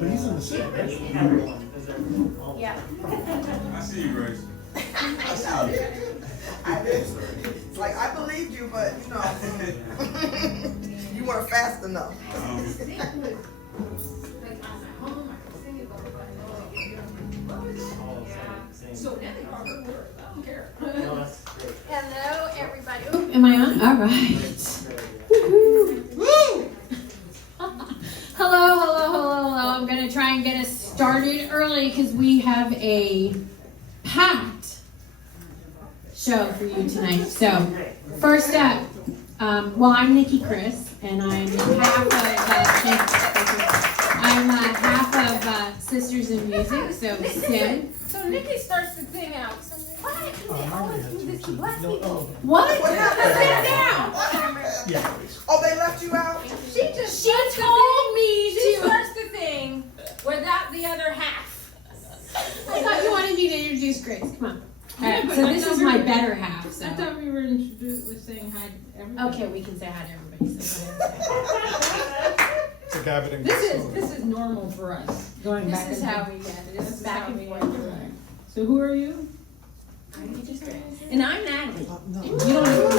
But he's in the city, right? Yeah. I see you, Grace. I did. It's like I believed you, but you weren't fast enough. So now they are her word. I don't care. Hello, everybody. Ooh, am I on? All right. Woo! Hello. I'm going to try and get us started early because we have a packed show for you tonight. So, first up, I'm Nicki, Kris, and I'm half of Sisters in Music. So, Sim. So Nicki starts the thing out. So why do they always do this to black people? What? What happened? Sit down. What happened? Yeah. Oh, they left you out? She just She told me she to. starts the thing without the other half. I thought you wanted me to introduce Grace. Come on. All right, but so I this thought is we my were- better half. So. I thought we were saying hi to everybody. Okay, we can say hi to everybody. So go ahead. It's a guy, but This is normal for us. Going back This is and how we get it. This is back and forth. So who are you? I'm just Grace. And I'm Natalie. no. You don't know.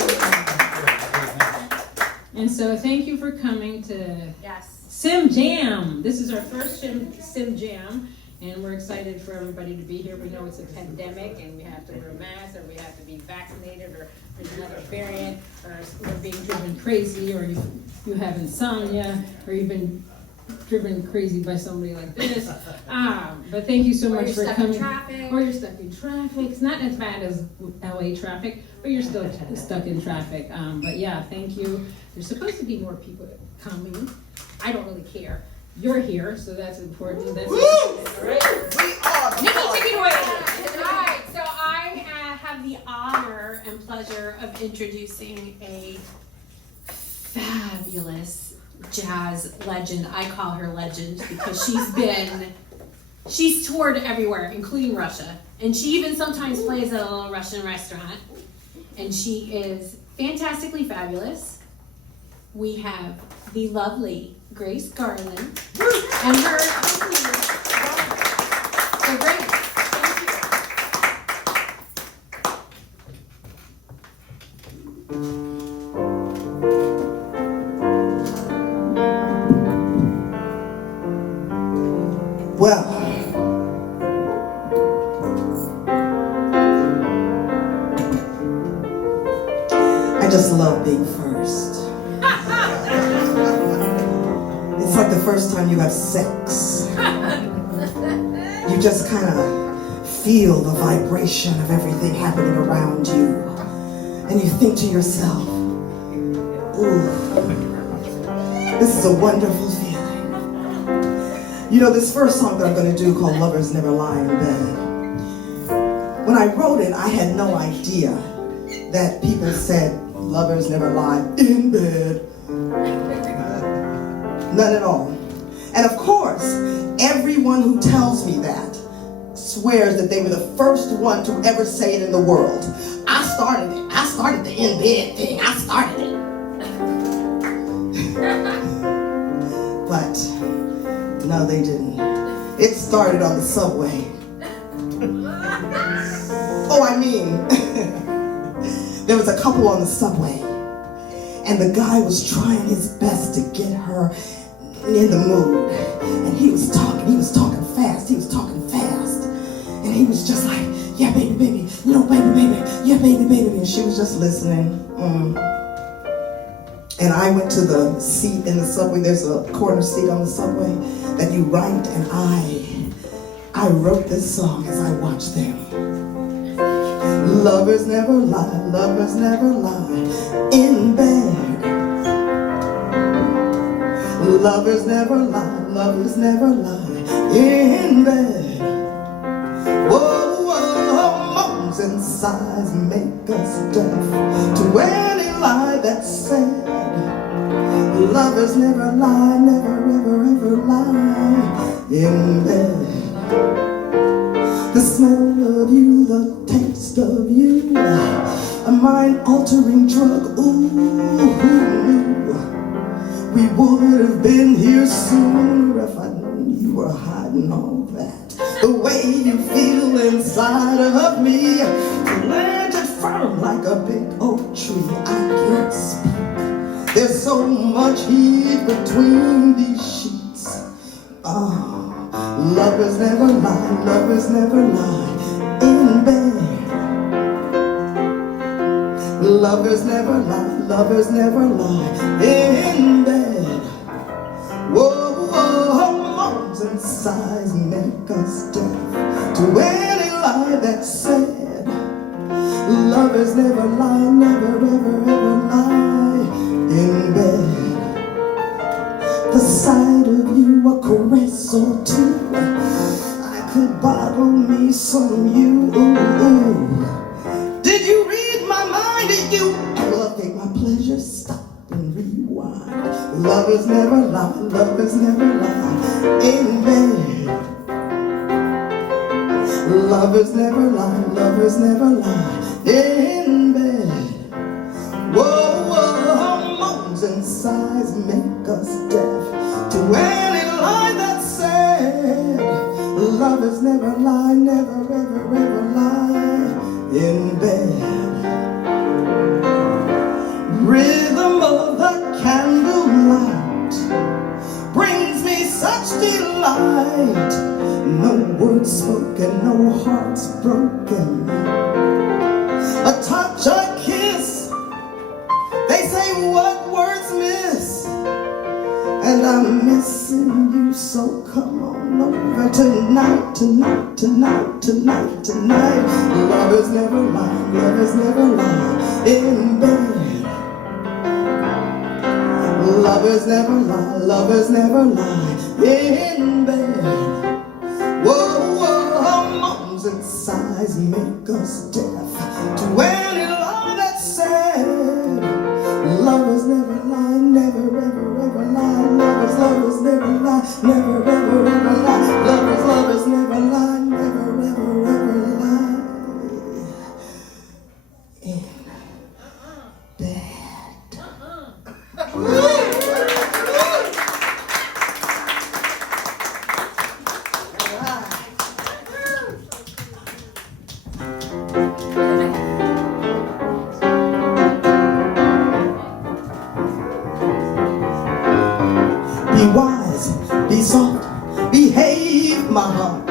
And so thank you for coming to Yes. Sim Jam. This is our first Sim Jam, and we're excited for everybody to be here. We know it's a pandemic, and we have to wear a mask, or we have to be vaccinated, or there's another variant, or we're being driven crazy, or you have insomnia, or you've been driven crazy by somebody like this. But thank you so Or much you're for stuck coming. in traffic. Or you're stuck in traffic. It's not as bad as LA traffic, but you're still stuck in traffic. But yeah, thank you. There's supposed to be more people coming. I don't really care. You're here, so that's important. That's Woo! right. We are the Nicki, party. take it away. All right, so I have the honor and pleasure of introducing a fabulous jazz legend. I call her legend because she's toured everywhere, including Russia. And she even sometimes plays at a little Russian restaurant. And she is fantastically fabulous. We have the lovely Grace Garland and her. So Grace, Well, I just love being first. It's like the first time you have sex. You just kind of feel the vibration of everything happening around you. And you think to yourself, ooh, this is a wonderful feeling. You know, this first song that I'm going to do called Lovers Never Lie in Bed. When I wrote it, I had no idea that people said lovers never lie in bed. None at all. And of course, everyone who tells me that swears that they were the first one to ever say it in the world. I started it. I started the in bed thing. I started it. But no, they didn't. It started on the subway. Oh, I mean, there was a couple on the subway, and the guy was trying his best to get her in the mood. And he was talking fast, and he was just like, yeah, baby, baby, you know, baby, yeah, baby, and she was just listening. And I went to the seat in the subway. There's a corner seat on the subway that you write, and I wrote this song as I watched them. Lovers never lie in bed. Lovers never lie in bed. Whoa, moans and sighs make us deaf to any lie that's said. Lovers never lie, never ever lie in bed. The smell of you, the taste of you, a mind-altering drug. Ooh, who knew we would have been here sooner if I'd known you you were hiding all that. The way you feel inside of me, planted firm like a big oak tree. I can't speak. There's so much heat between these sheets. Lovers never lie, lovers never lie in bed. Lovers never lie, lovers never lie in bed. Whoa, whoa, hormones and sighs make us deaf to any lie that's said. Lovers never lie, never, ever, ever lie in bed. The sight of you, a caress or two, I could bottle me some you. Did you read my mind? Did you elevate my pleasure? Stop and rewind. Lovers never lie, lovers never lie in bed. Lovers never lie, lovers never lie in bed. Whoa, whoa, hormones and sighs make us deaf to any lie that's said. Lovers never lie, never, ever, ever lie in bed. Rhythm of the candlelight brings me such delight. No words spoken, no hearts broken. A touch, a kiss, they say what words miss. And I'm missing you, so come on over tonight, tonight, tonight, tonight, tonight. Lovers never lie, lovers never lie in bed. Lovers never lie, lovers never lie in bed. Whoa, whoa, hormones and sighs make us deaf to any lie that's said. Lovers never lie, never, ever, ever lie. Lovers, lovers never lie, never, ever, ever lie. Lovers, lovers never lie, never, ever, ever lie in bed. Be wise, be soft, behave, my heart.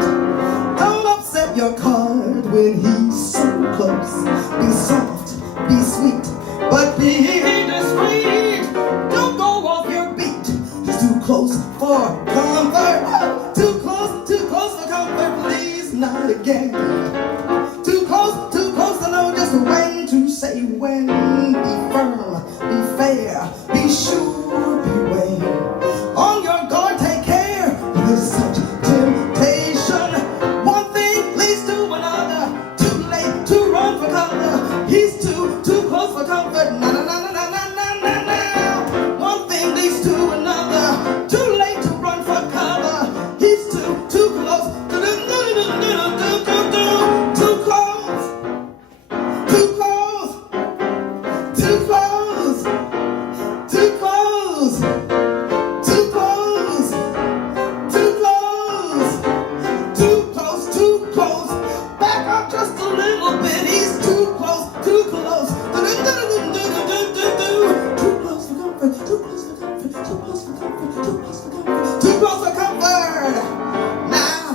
Don't upset your card when he's so close. Be soft, be sweet, but be discreet. Don't go off your beat. He's too close for comfort. Too close for comfort. Please, not again. Too close to know just when to say when. Be firm, be fair, be sure, beware. On your guard, take care. There's such temptation. One thing leads to another. Too late to run for cover. He's too close for comfort. Na na na na na na na na. One thing leads to another. Too late to run for cover. He's too close. Too close. Too close. Too close. Too close. Too close, too close, too close, too close. Back up just a little bit. He's too close, too close. Too close for comfort, too close for comfort, too close for comfort, too close for comfort, too close for comfort. Now.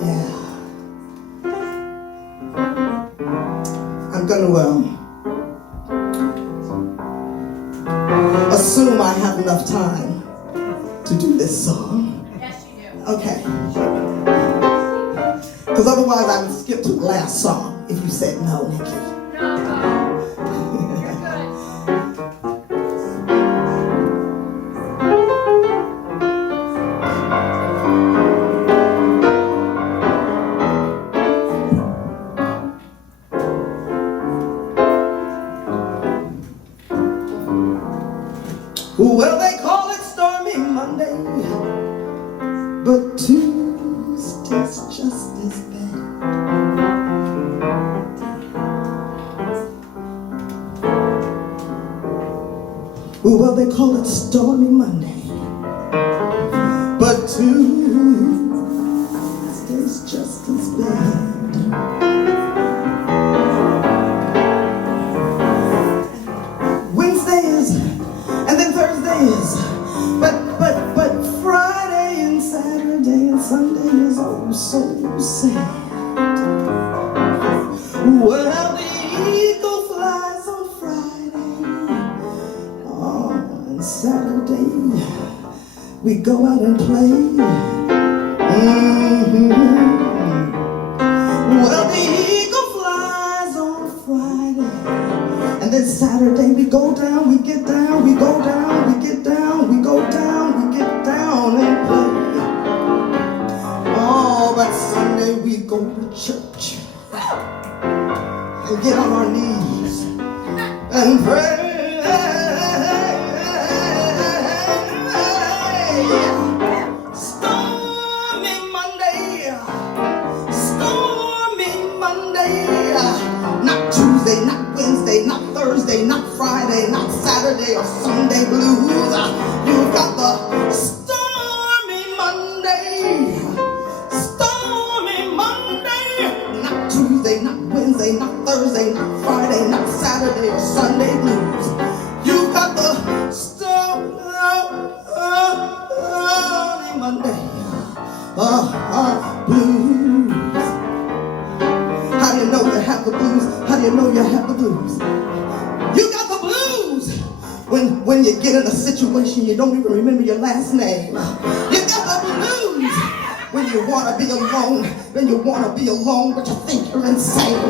Yeah. I'm gonna assume I have enough time to do this song. Yes, you do. Okay. Because otherwise I would skip to the last song if you said no, Nicki. No, you're good. Well, they call it Stormy Monday, but Tuesday's just as bad. call it Stormy Monday. But Tuesday's just as bad. Wednesdays and then Thursdays, but Friday and Saturday and Sunday is oh so sad. Well, the eagle flies on Friday. Oh, and Saturday we go out and play. Well, the eagle flies on Friday, and then Saturday we go down, we get down, we go down, we get down, we go down, we get down and play. Oh, but Sunday we go to church and get on our knees and pray. Stormy Monday, Stormy Monday. Not Tuesday, not Wednesday, not Thursday, not Friday, not Saturday or Sunday blues. You've got the Stormy Monday, Stormy Monday. Not Tuesday, not Wednesday, not Thursday, not Friday, not Saturday or Sunday blues. You've got the Stormy Monday blues. How do you know you have the blues? How do you know you have the blues? You got the blues when you get in a situation you don't even remember your last name. You got the blues when you want to be alone, but you think you're insane.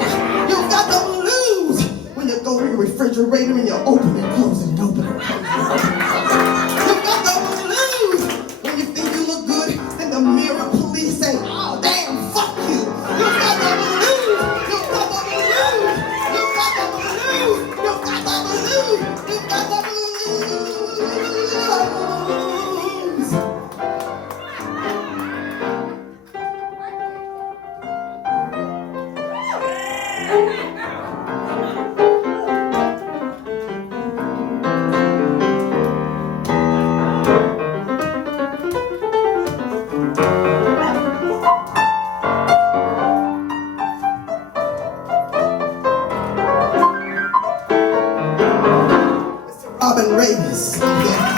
You got the blues when you go to your refrigerator and you open it, close it, and open it, close it. You got the blues when you think you look good and the mirror police say, oh damn, fuck you. You got the blues, you got the blues, you got the blues, you got the blues, you got the blues. Ravis. Yeah.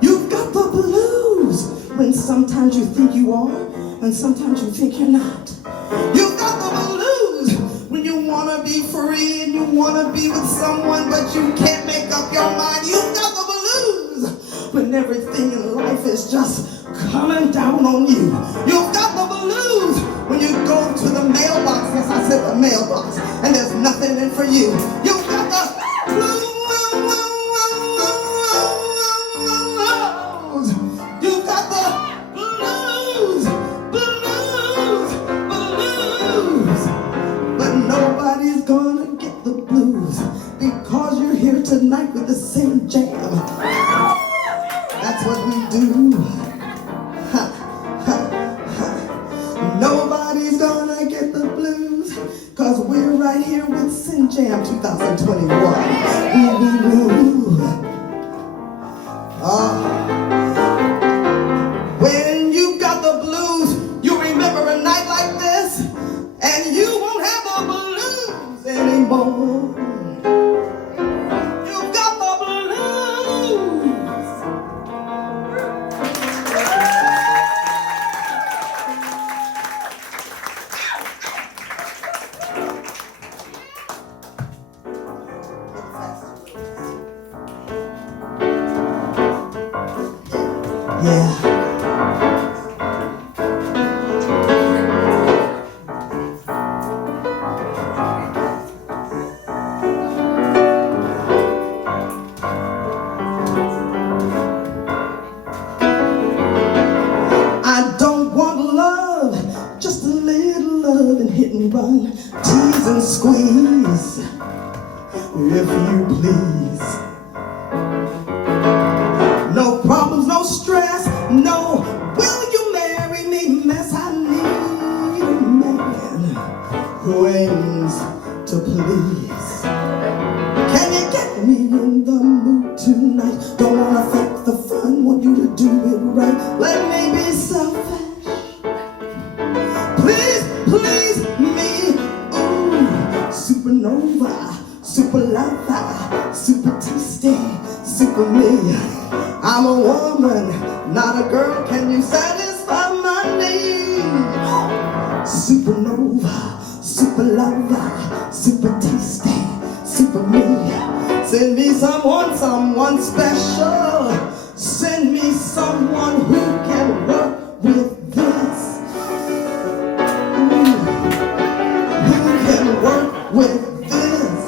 You've got the blues when sometimes you think you are and sometimes you think you're not. You've got the blues when you want to be free and you want to be with someone but you can't make up your mind. You've got the blues when everything in life is just coming down on you. You've got the blues when you go to the mailbox, yes I said the mailbox, and there's nothing in for you. You've got the blues. You've got the blues, blues. But nobody's gonna get the blues because you're here tonight with the same jam. That's what we do. Nobody's gonna get the blues, cause we're right here with Sin Jam 2021. Woo, woo, woo. When you got the blues, you remember a night like this, and you won't have the blues anymore. You got the blues. Yeah. I don't want love, just a little love and hit and run, tease and squeeze, if you please. No problems, no stress, no will you marry me mess. I need a man who aims to please. Can you get me in the mood tonight? Don't wanna fake the fun, want you to do it right. Let me be selfish. Please, please me. Ooh, supernova, super lover, super tasty, super me. I'm a woman, not a girl. Can you satisfy my need? Supernova, super lover, super tasty, super me. Send me someone special. Send me someone who can work with this. Ooh, who can work with this?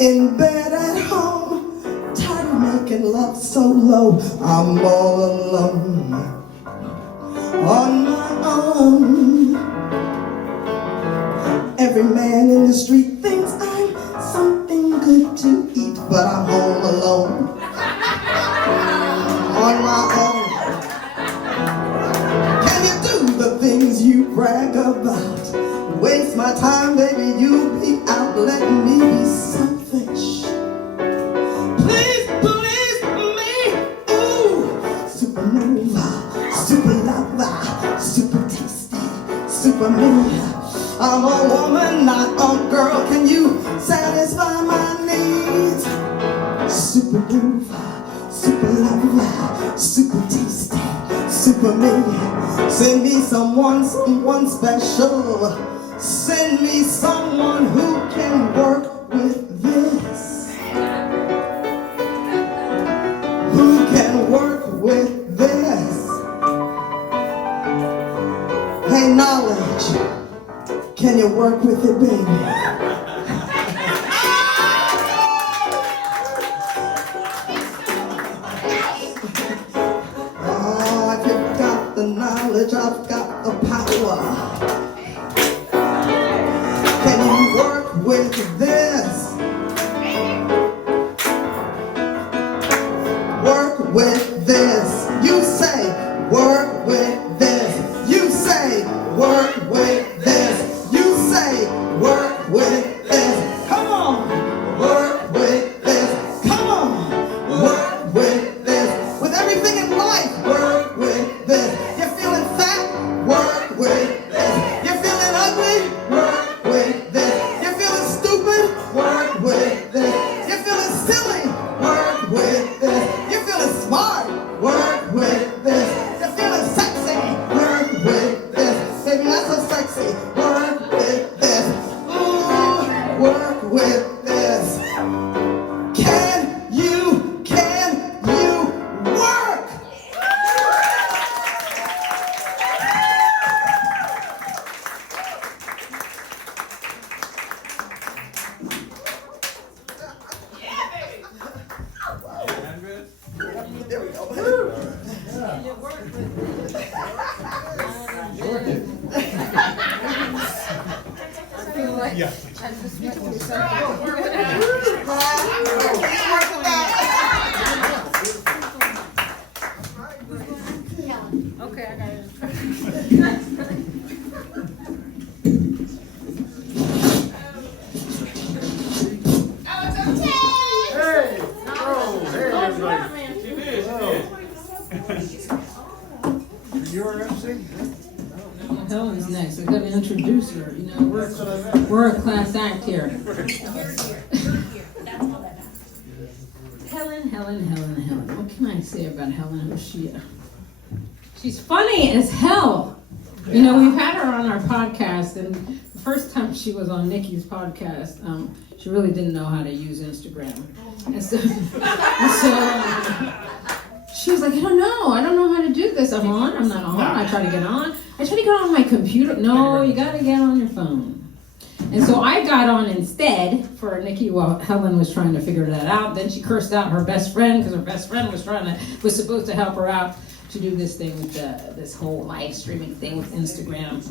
In bed at home, tired of making love so low. I'm all alone, on my own. Every man in the street thinks I'm something good to eat, but I'm home alone, on my own. Can you do the things you brag about? Waste my time, baby, you be out. Let me be selfish. Please, please me. Ooh, supernova, super lover, super tasty, super me. I'm a woman, not a girl. Can you satisfy my needs? Supernova, super lover, super tasty, super me. Send me someone special. Send me someone who can work with this. Who can work with this? Hey, knowledge. Can you work with it, baby? Oh, if you've got the knowledge, I've got the power. Can you work with this? Work with this. You say, work with this. You say, work with this. You say, work with this. Come on, work with this. Come on, work with this. With everything in life, work with this. You're feeling fat? Work with this. You're feeling ugly? Work with this. You're feeling stupid? Work with this. You're feeling silly? Work with this. You're feeling smart? Work with this. You're feeling sexy? Work with this. Baby, that's so sexy. Work with this. Ooh, work with this. Can you work? There we go. Yeah. Okay, I got it. Hey! Oh, hey, everybody. She did, You're MC? Helen's next. I gotta introduce her. You know, we're a class act here. Helen. What can I say about Helen? Who's she? She's funny as hell. You know, we've had her on our podcast, and the first time she was on Nicki's podcast, she really didn't know how to use Instagram. And so she was like, I don't know how to do this. I'm on, I'm not on. I try to get on. I try to get on my computer. No, you gotta get on your phone. And so I got on instead for Nicki while Helen was trying to figure that out. Then she cursed out her best friend because her best friend was supposed to help her out to do this thing with this whole live streaming thing with Instagram.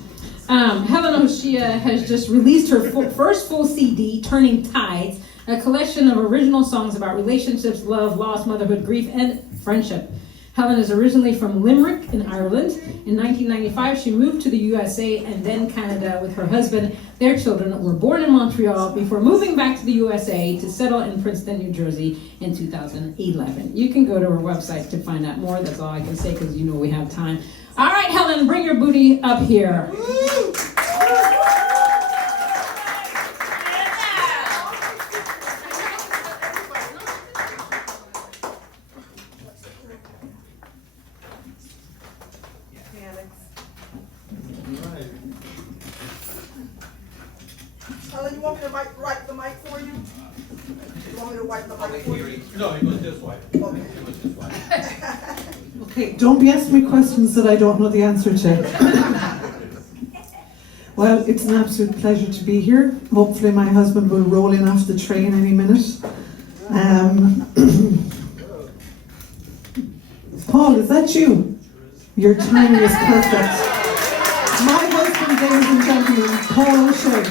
Helen O'Shea has just released her first full CD, Turning Tides, a collection of original songs about relationships, love, loss, motherhood, grief, and friendship. Helen is originally from Limerick in Ireland. In 1995, she moved to the USA and then Canada with her husband. Their children were born in Montreal before moving back to the USA to settle in Princeton, New Jersey in 2011. You can go to her website to find out more. That's all I can say because you know we have time. All right, Helen, bring your booty up here. Helen, you want me to wipe the mic for you? You want me to wipe the mic for you? No, it was this way. Okay. It was this way. Okay, don't be asking me questions that I don't know the answer to. Well, it's an absolute pleasure to be here. Hopefully my husband will roll in off the train any minute. Paul, is that you? Your timing is perfect. My husband, ladies and gentlemen, Paul O'Shea.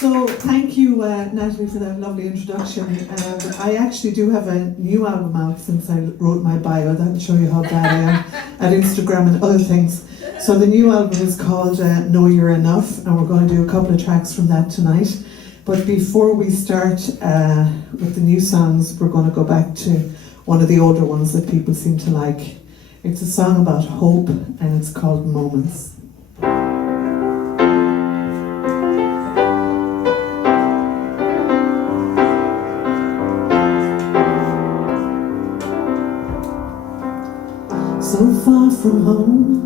So thank you, Natalie, for that lovely introduction. I actually do have a new album out since I wrote my bio. That'll show you how bad I am at Instagram and other things. So the new album is called Know You're Enough, and we're going to do a couple of tracks from that tonight. But before we start with the new songs, we're going to go back to one of the older ones that people seem to like. It's a song about hope, and it's called Moments. So far from home,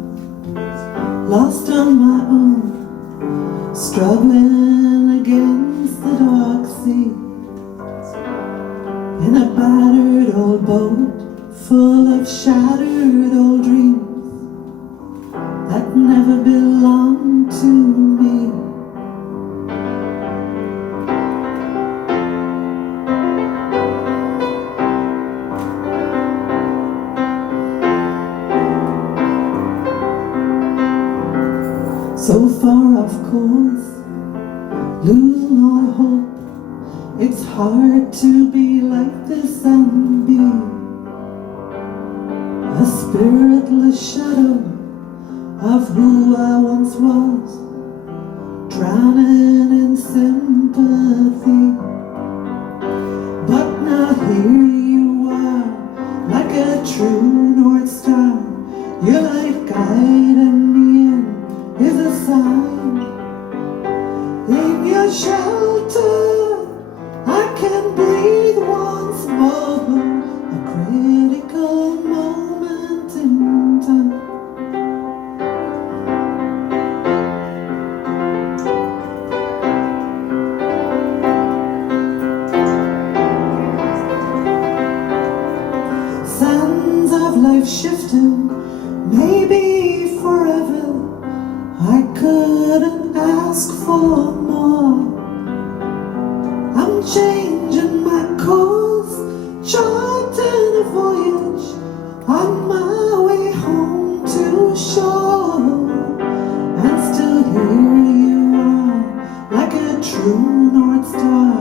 lost on my own, struggling against the dark sea, in a battered old boat, full of shattered old dreams that never belonged to me. So far off course, losing all hope. It's hard to be like this and be a spiritless shadow of who I once was, drowning in sympathy. But now here you are, like a true North Star. Your light guiding me in is a sign. In your shelter, I can breathe once more. A critical moment in time. Sands of life shifting, maybe forever. I couldn't ask for more. I'm changing my course, charting a voyage on my way home to shore. And still here you are, like a true North Star.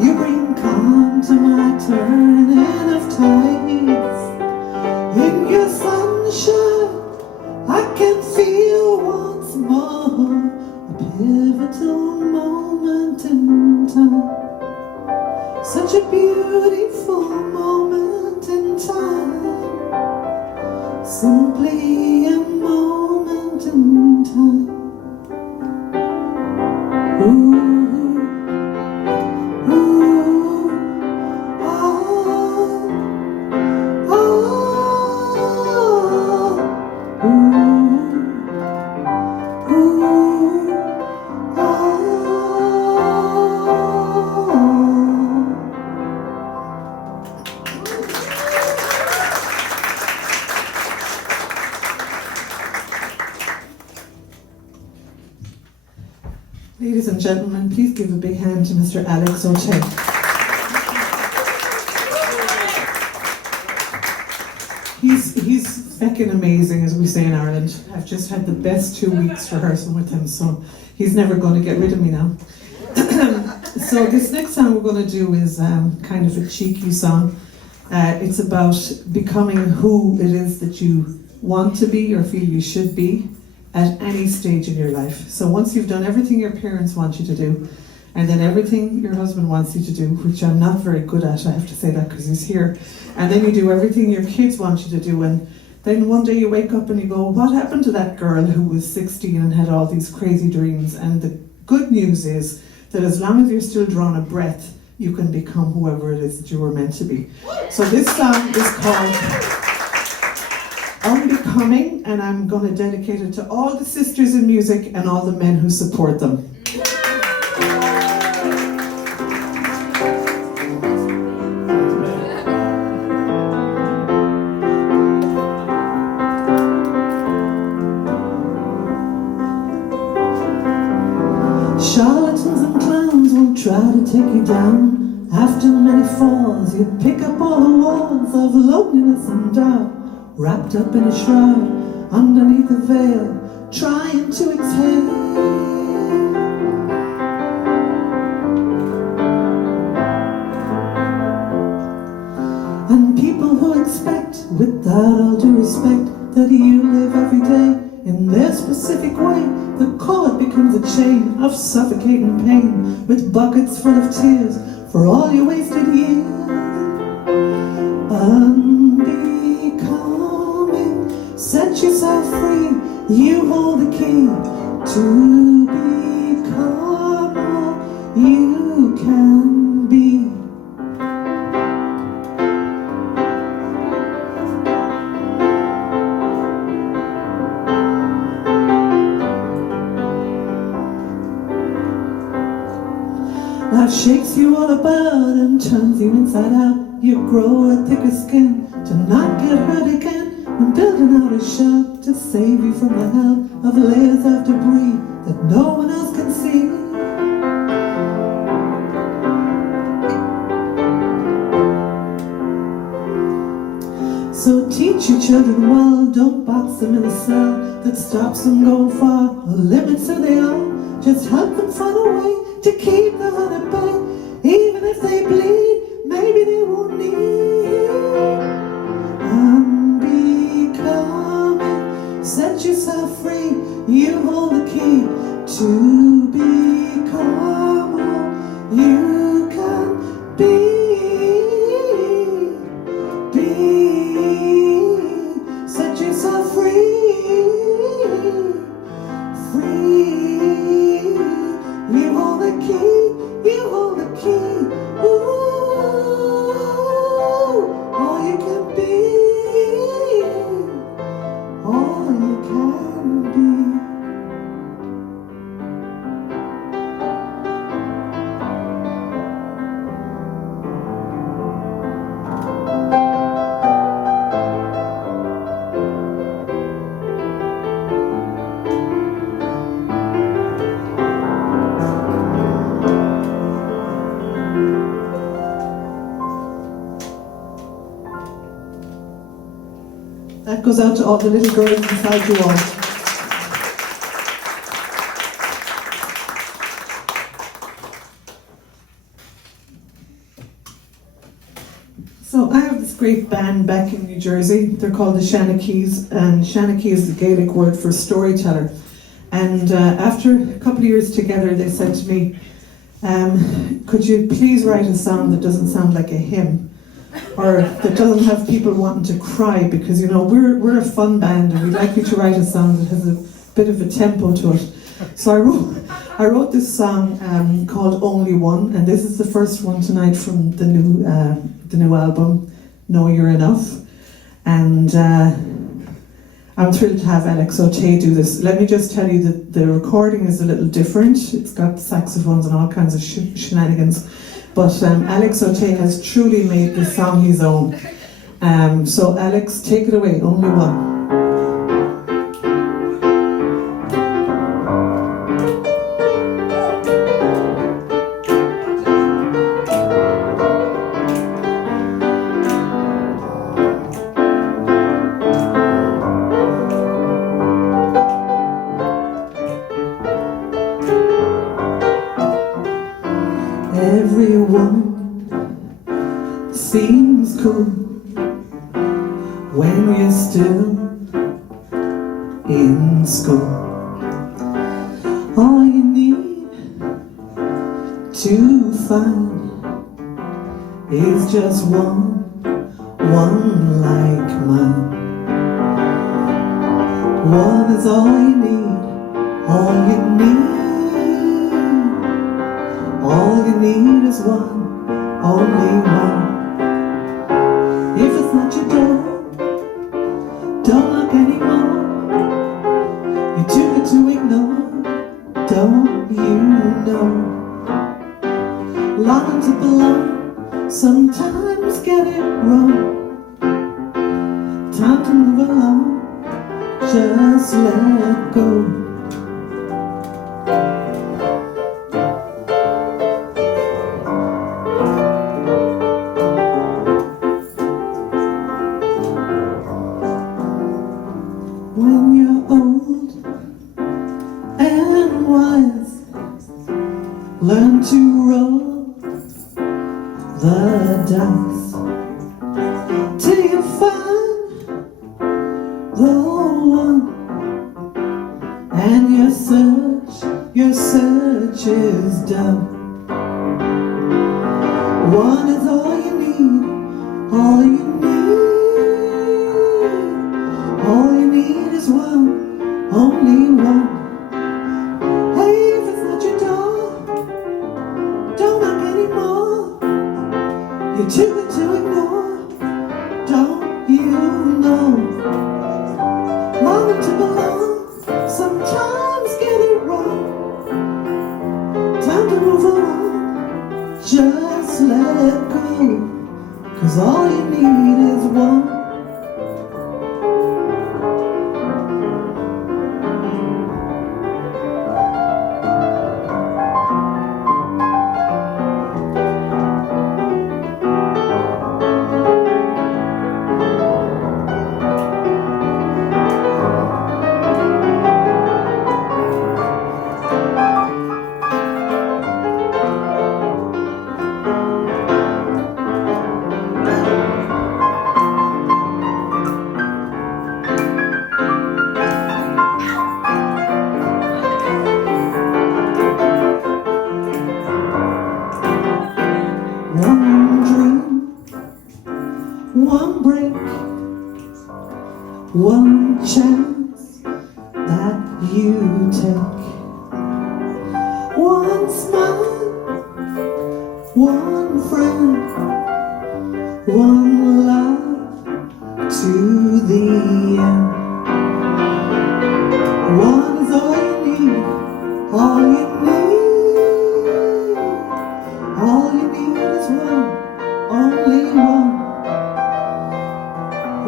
You bring calm to my turning of tides. In your sunshine, I can feel once more a pivotal moment in time. Such a beautiful moment in time. Simply a moment in time. Ooh, ooh, ah, ah, ooh. Ladies and gentlemen, please give a big hand to Mr. Alex O'Shea. He's feckin' amazing, as we say in Ireland. I've just had the best 2 weeks rehearsing with him, so he's never going to get rid of me now. So this next song we're going to do is kind of a cheeky song. It's about becoming who it is that you want to be or feel you should be at any stage in your life. So once you've done everything your parents want you to do, and then everything your husband wants you to do, which I'm not very good at, I have to say that because he's here, and then you do everything your kids want you to do, and then one day you wake up and you go, what happened to that girl who was 16 and had all these crazy dreams? And the good news is that as long as you're still drawing a breath, you can become whoever it is that you were meant to be. So this song is called Unbecoming, and I'm going to dedicate it to all the sisters in music and all the men who support them. Charlatans and clowns will try to take you down. After many falls, you pick up all the walls of loneliness and doubt, wrapped up in a shroud, underneath a veil, trying to exhale. And people who expect, without all due respect, that you live every day in their specific way, the cord becomes a chain of suffocating pain, with buckets full of tears for all your wasted years. Unbecoming, set yourself free, you hold the key to become all you can be. Life shakes you all about and turns you inside out. You grow a thicker skin to not get hurt again. I'm building out a shell to save you from the hell of layers of debris that no one else can see. So teach your children well, don't box them in a cell that stops them going far or limits who they are. Just help them find a way to keep the heart at bay. Even if they bleed, maybe they won't need. Unbecoming, set yourself free, you hold the key to become all you can be. Set yourself free, free. You hold the key, you hold the key. Ooh, all you can be, all you can be. That goes out to all the little girls inside you all. So I have this great band back in New Jersey. They're called the Shanakees, and Shanakee is the Gaelic word for storyteller. And after a couple of years together, they said to me, could you please write a song that doesn't sound like a hymn? Or that doesn't have people wanting to cry, because you know we're a fun band and we'd like you to write a song that has a bit of a tempo to it. So I wrote this song called Only One, and this is the first one tonight from the new album, Know You're Enough. And I'm thrilled to have Alex O'Tay do this. Let me just tell you that the recording is a little different. It's got saxophones and all kinds of shenanigans. But Alex O'Tay has truly made this song his own. So Alex, take it away, Only One. Everyone seems school, when you're still in school. All you need to find is just one like mine. One is all you need, all you need. All you need is one, only one. If it's not your door, don't knock anymore. You're too good to ignore, don't you know? Longing to belong, sometimes get it wrong. Time to move along, just let go. When you're old and wise, learn to roll the dice till you find the one, and your search is done. One is all you need, all you need. All you need is one, only one. Hey, if it's not your door, don't knock anymore. You're too good to ignore, don't you know? Longing to belong, sometimes get it wrong. Time to move along, just let go. 'Cause all you need is one. One dream, one break, one chance that you take. One smile, one friend, one love to the end. One is all you need, all you need. All you need is one, only one.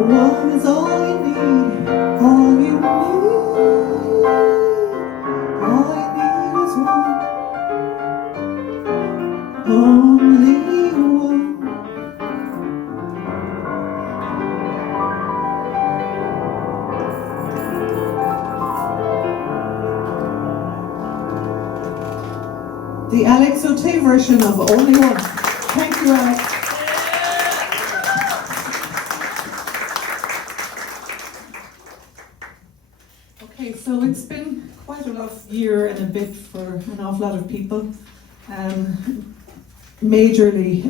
One is all you need, all you need. All you need is one, only one. The Alex O'Tay version of Only One. Thank you, Alex. Okay, so it's been quite a rough year and a bit for an awful lot of people. Majorly,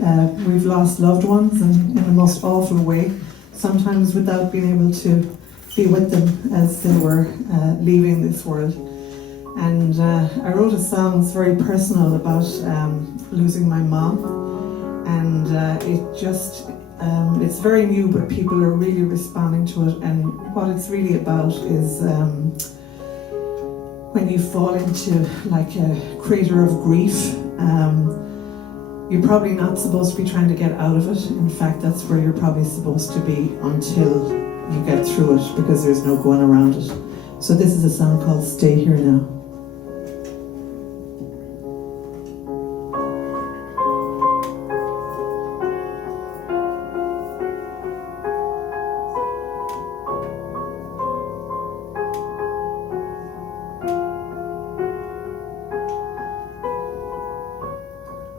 we've lost loved ones in the most awful way, sometimes without being able to be with them as they were leaving this world. And I wrote a song that's very personal about losing my mom, and it's very new, but people are really responding to it. And what it's really about is when you fall into like a crater of grief, you're probably not supposed to be trying to get out of it. In fact, that's where you're probably supposed to be until you get through it, because there's no going around it. So this is a song called Stay Here Now.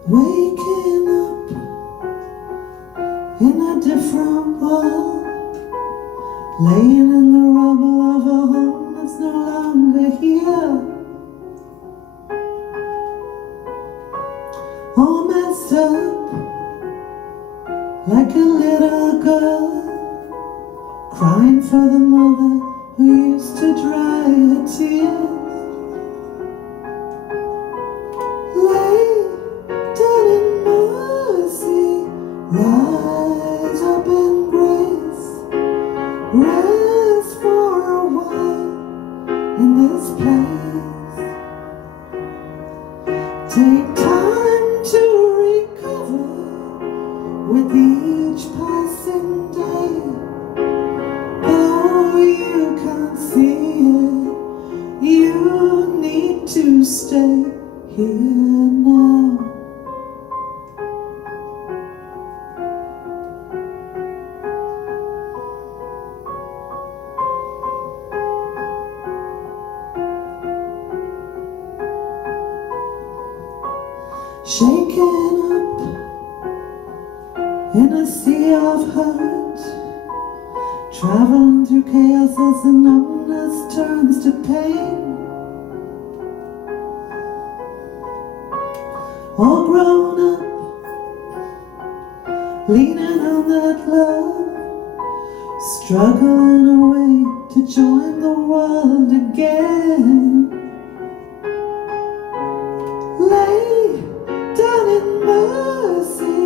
Waking up in a different laying in the rubble of a home that's no longer here. All messed up like a little girl, crying for the mother who used to dry her tears. Lay down in mercy, rise up in grace, rest for a while in this place. Take time to recover with each passing day. Though you can't see it, you need to stay here now. Shaken up in a sea of hurt, traveling through chaos as the numbness turns to pain. All grown up, leaning on that love, struggling away to join the world again. Lay down in mercy,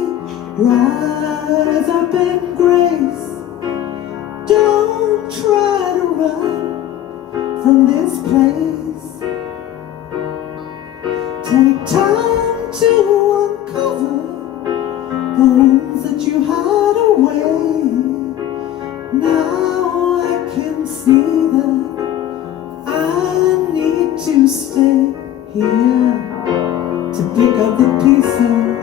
rise up in grace. Don't try to run from this place. Take time to uncover the wounds that you hide away. Now I can see that I need to stay here to pick up the pieces,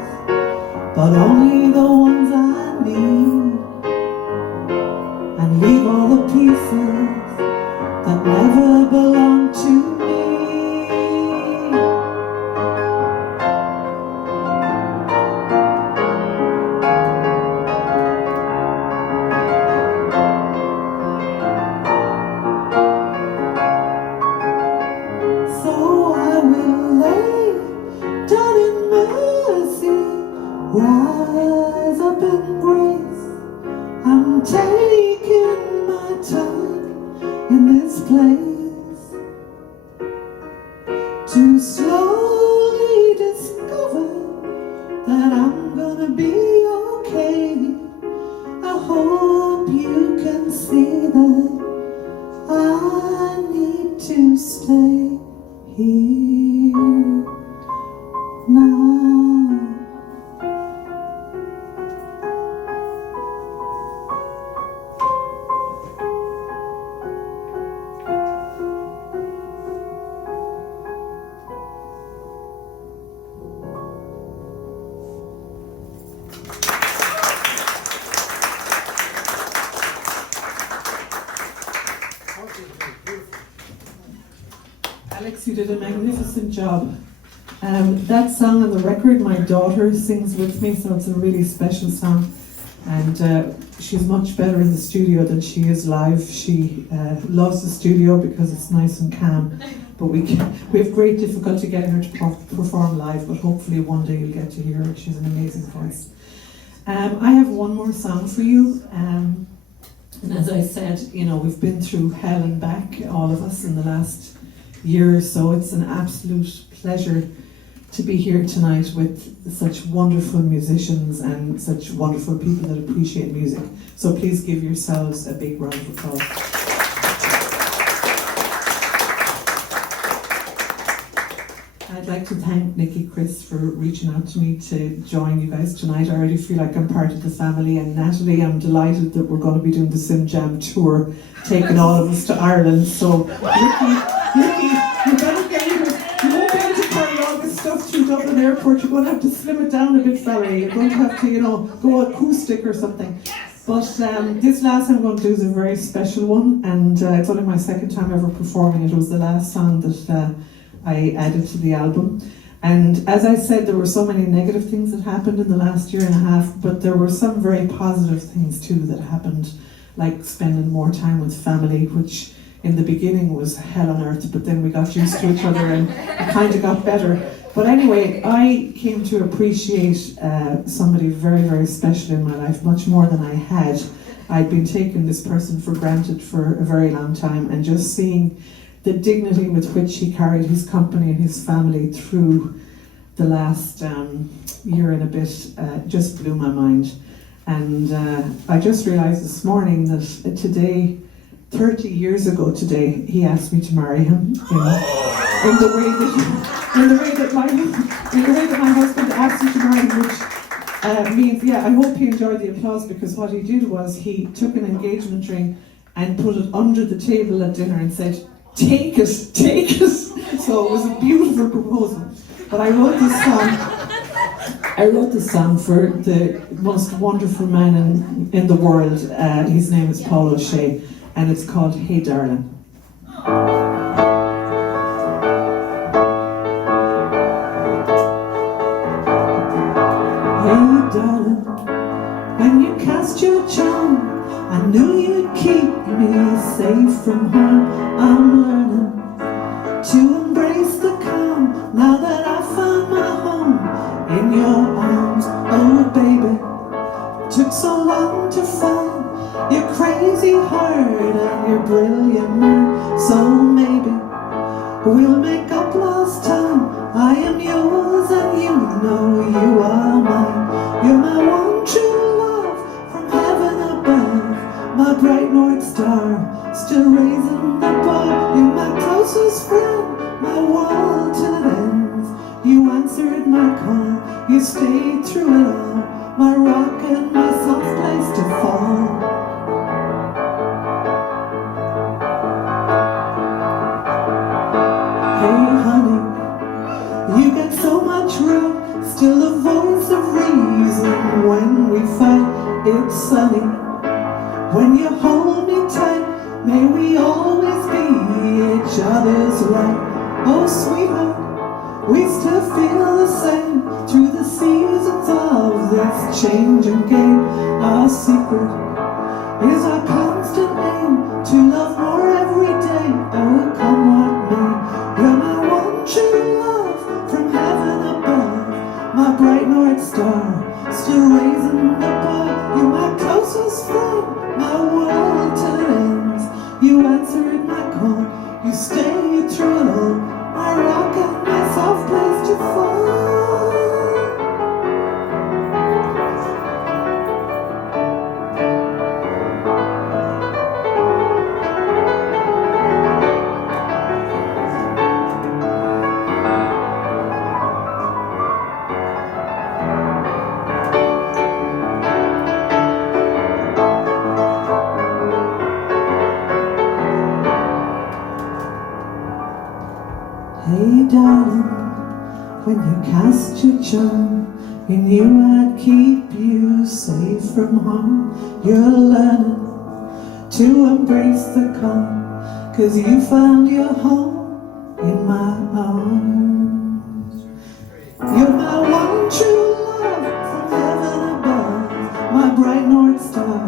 but only the ones I need, and leave all the pieces that never belong to me. So I will lay down in mercy, rise up in grace. I'm taking my time in this place to slowly discover that I'm gonna be okay. I hope you can see that I need to stay here now. Alex, you did a magnificent job. That song on the record, my daughter sings with me, so it's a really special song. And she's much better in the studio than she is live. She loves the studio because it's nice and calm. But we have great difficulty getting her to perform live, but hopefully one day you'll get to hear her. She's an amazing voice. I have one more song for you. And as I said, you know, we've been through hell and back, all of us, in the last year or so. It's an absolute pleasure to be here tonight with such wonderful musicians and such wonderful people that appreciate music. So please give yourselves a big round of applause. I'd like to thank Nicki, Kris for reaching out to me to join you guys tonight. I already feel like I'm part of the family, and Natalie, I'm delighted that we're going to be doing the Sim Jam tour, taking all of us to Ireland. So Nicki, you better get in. You won't be able to carry all this stuff through Dublin Airport. You're going to have to slim it down a bit, fella. You're going to have to, you know, go acoustic or something. But this last I'm going to do is a very special one, and it's only my second time ever performing it. It was the last song that I added to the album. And as I said, there were so many negative things that happened in the last year and a half, but there were some very positive things too that happened like spending more time with family, which in the beginning was hell on earth, but then we got used to each other and it kind of got better. But anyway, I came to appreciate somebody very, very special in my life, much more than I had. I'd been taking this person for granted for a very long time, and just seeing the dignity with which he carried his company and his family through the last year and a bit just blew my mind. And I just realized this morning that today, 30 years ago today, he asked me to marry him. You know, in the way that my husband asked me to marry him, which means, yeah, I hope he enjoyed the applause, because what he did was he took an engagement ring and put it under the table at dinner and said, "Take it, take it." So it was a beautiful proposal. But I wrote this song for the most wonderful man in the world. His name is Paul O'Shea, and it's called Hey Darling. Hey darling, when you cast your charm, I knew you'd keep me safe from harm. I'm learning to embrace the calm now that I found my home in your arms. Oh baby, took so long to find your crazy heart and your brilliant mind. So maybe we'll make up lost time. I am yours and you know you are mine. You're my one true love from heaven above, my bright north star, still raising the bar. You're my closest friend, my world till it ends. You answered my call, you stayed through it all, my rock and my soft place to fall. Hey honey, you get so much room, still a voice of reason when we fight. It's sunny when you hold me tight, may we always be each other's right. Oh sweetheart, we still feel the same through the seasons of this changing game. Our secret is our constant aim to love more every day. Oh come what may, you're my one true love from heaven above, my bright north star, still raising the bar. You're my closest friend, my world till it ends. You answered my call, you stayed through it all, my rock and my soft place to fall. Hey darling, when you cast your charm, you knew I'd keep you safe from harm. You're learning to embrace the calm, 'cause you found your home in my arms. You're my one true love from heaven above, my bright north star,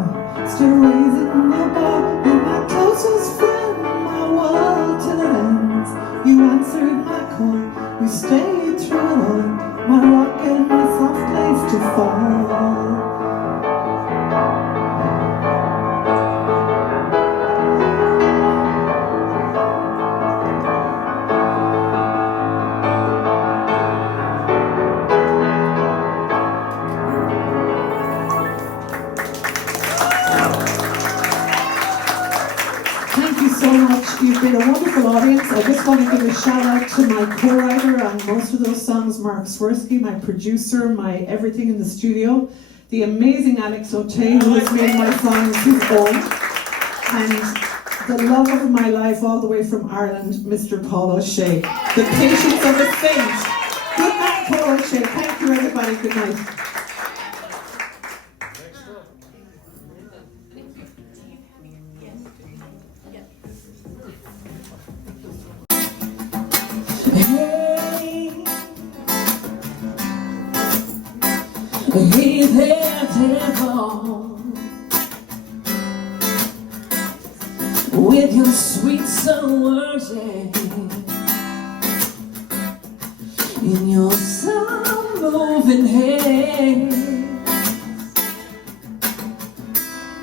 still raising the bar. You're my closest friend, my world till it ends. You answered my call, you stayed through it all, my rock and my soft place to fall. Thank you so much. You've been a wonderful audience. I just want to give a shout out to my co-writer on most of those songs, Mark Swirsky, my producer, my everything in the studio, the amazing Alex O'Tay, who has made my songs his own, and the love of my life all the way from Ireland, Mr. Paul O'Shea, the patience of a saint. Good night, Paul O'Shea. Thank you, everybody. Good night. Hey there, devil, with your sweet words, in your soft moving hands.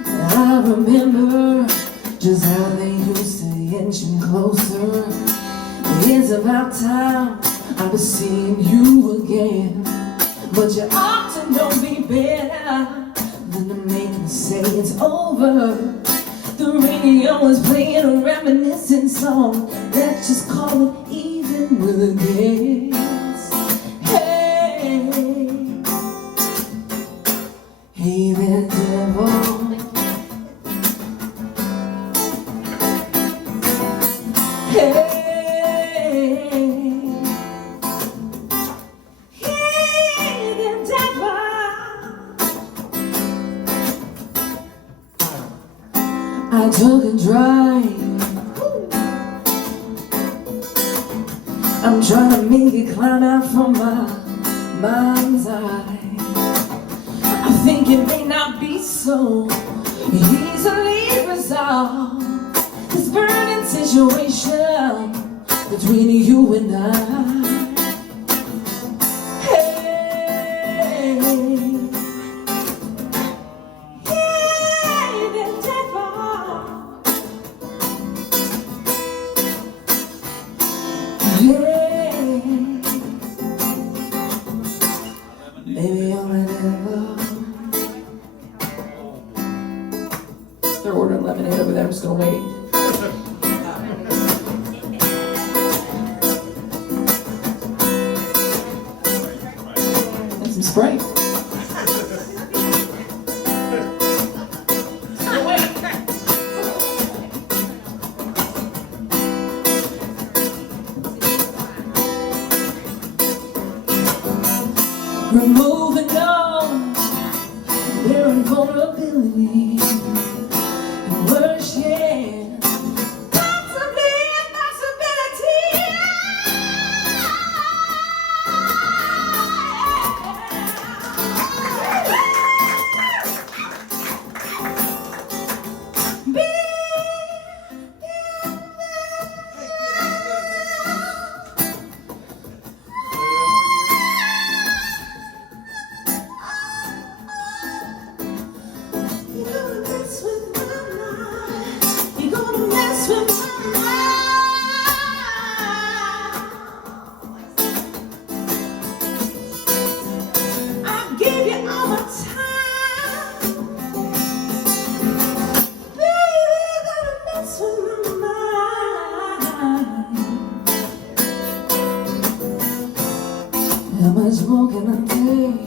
I remember just how they used to inch me closer. It's about time I was seeing you again, but you often don't be better than to make me say it's over. The radio is playing a reminiscent song. Let's just call it even with a guess. Hey, hey there, devil. Hey. I took a drive. I'm trying to make it climb out from my mind's eye. I think it may not be so easily resolved, this burning situation between you and I. Maybe I'm a devil. They're ordering lemonade over there. I'm just gonna wait. And some Sprite. We're moving on, we're in vulnerability, and we're sharing possibly a possibility. How much more can I take?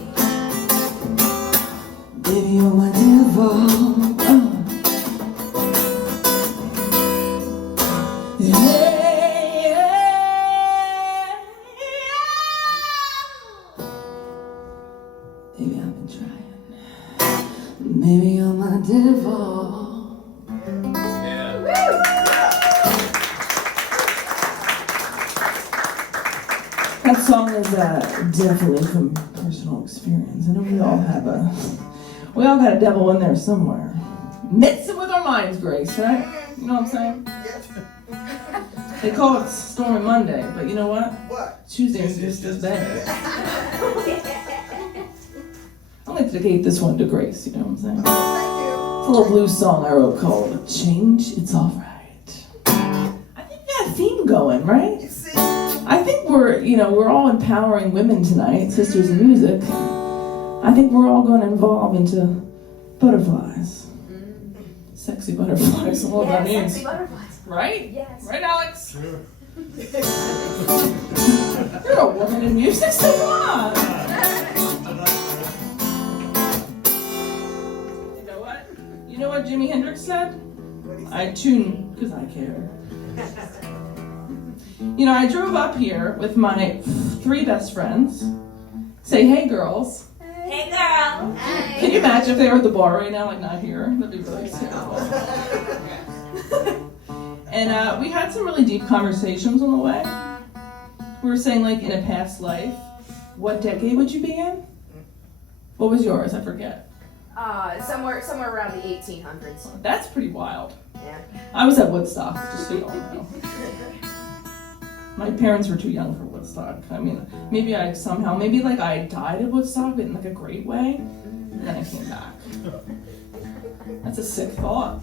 Baby, you're my devil. Baby, I've been trying. Baby, you're my devil. That song is definitely from personal experience. I know we all got a devil in there somewhere. Mixing with our minds, Grace, right? You know what I'm saying? They call it Stormy Monday, but you know what? What? Tuesday is just as bad. I'd like to dedicate this one to Grace, you know what I'm saying? It's a little blues song I wrote called Change, It's Alright. I think we got a theme going, right? I think we're all empowering women tonight, sisters in music. I think we're all going to evolve into butterflies. Sexy butterflies, all that means. Sexy butterflies. Right? Yes. Right, Alex? You're a woman in music, so come on. You know what Jimi Hendrix said? I tune because I care. You know, I drove up here with my 3 best friends. Say, hey, girls. Hey, girl. Can you imagine if they were at the bar right now, like not here? That'd be really terrible. And we had some really deep conversations on the way. We were saying, like, in a past life, what decade would you be in? What was yours? I forget. Somewhere around the 1800s. That's pretty wild. Yeah. I was at Woodstock, just so you all know. My parents were too young for Woodstock. I mean, maybe I died at Woodstock, but in like a great way, and then I came back. That's a sick thought.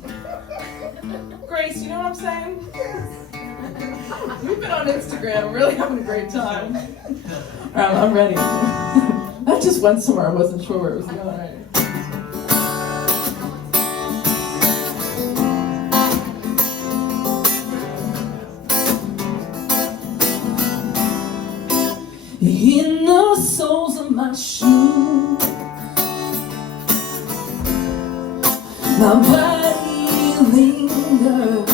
Grace, you know what I'm saying? We've been on Instagram, really having a great time. All right, I'm ready. That just went somewhere. I wasn't sure where it was going. Right. In the soles of my shoes, my body lingers,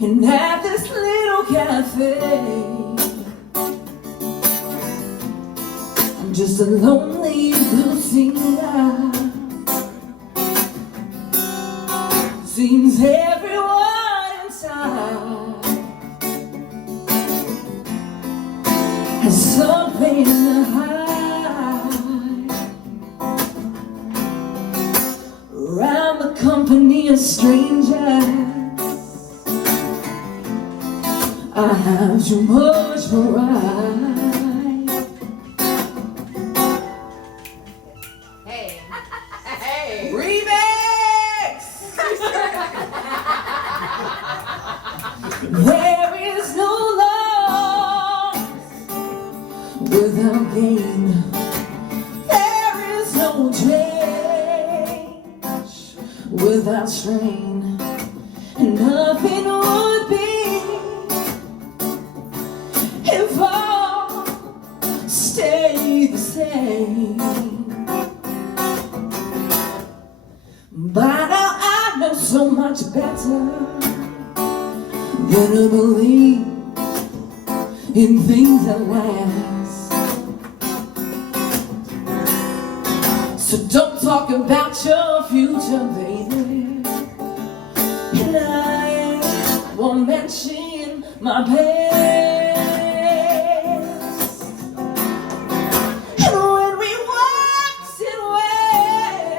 and at this little cafe, I'm just a lonely blue singer. Seems everyone inside has something to hide. Around the company of strangers, I have too much pride. Hey. Hey. Remix! There is no without gain, there is no change without strain, and nothing would be if all stayed the same. By now I know so much better than to believe in things that last. So don't talk about your future, baby, and I won't mention my past. And when we walked away,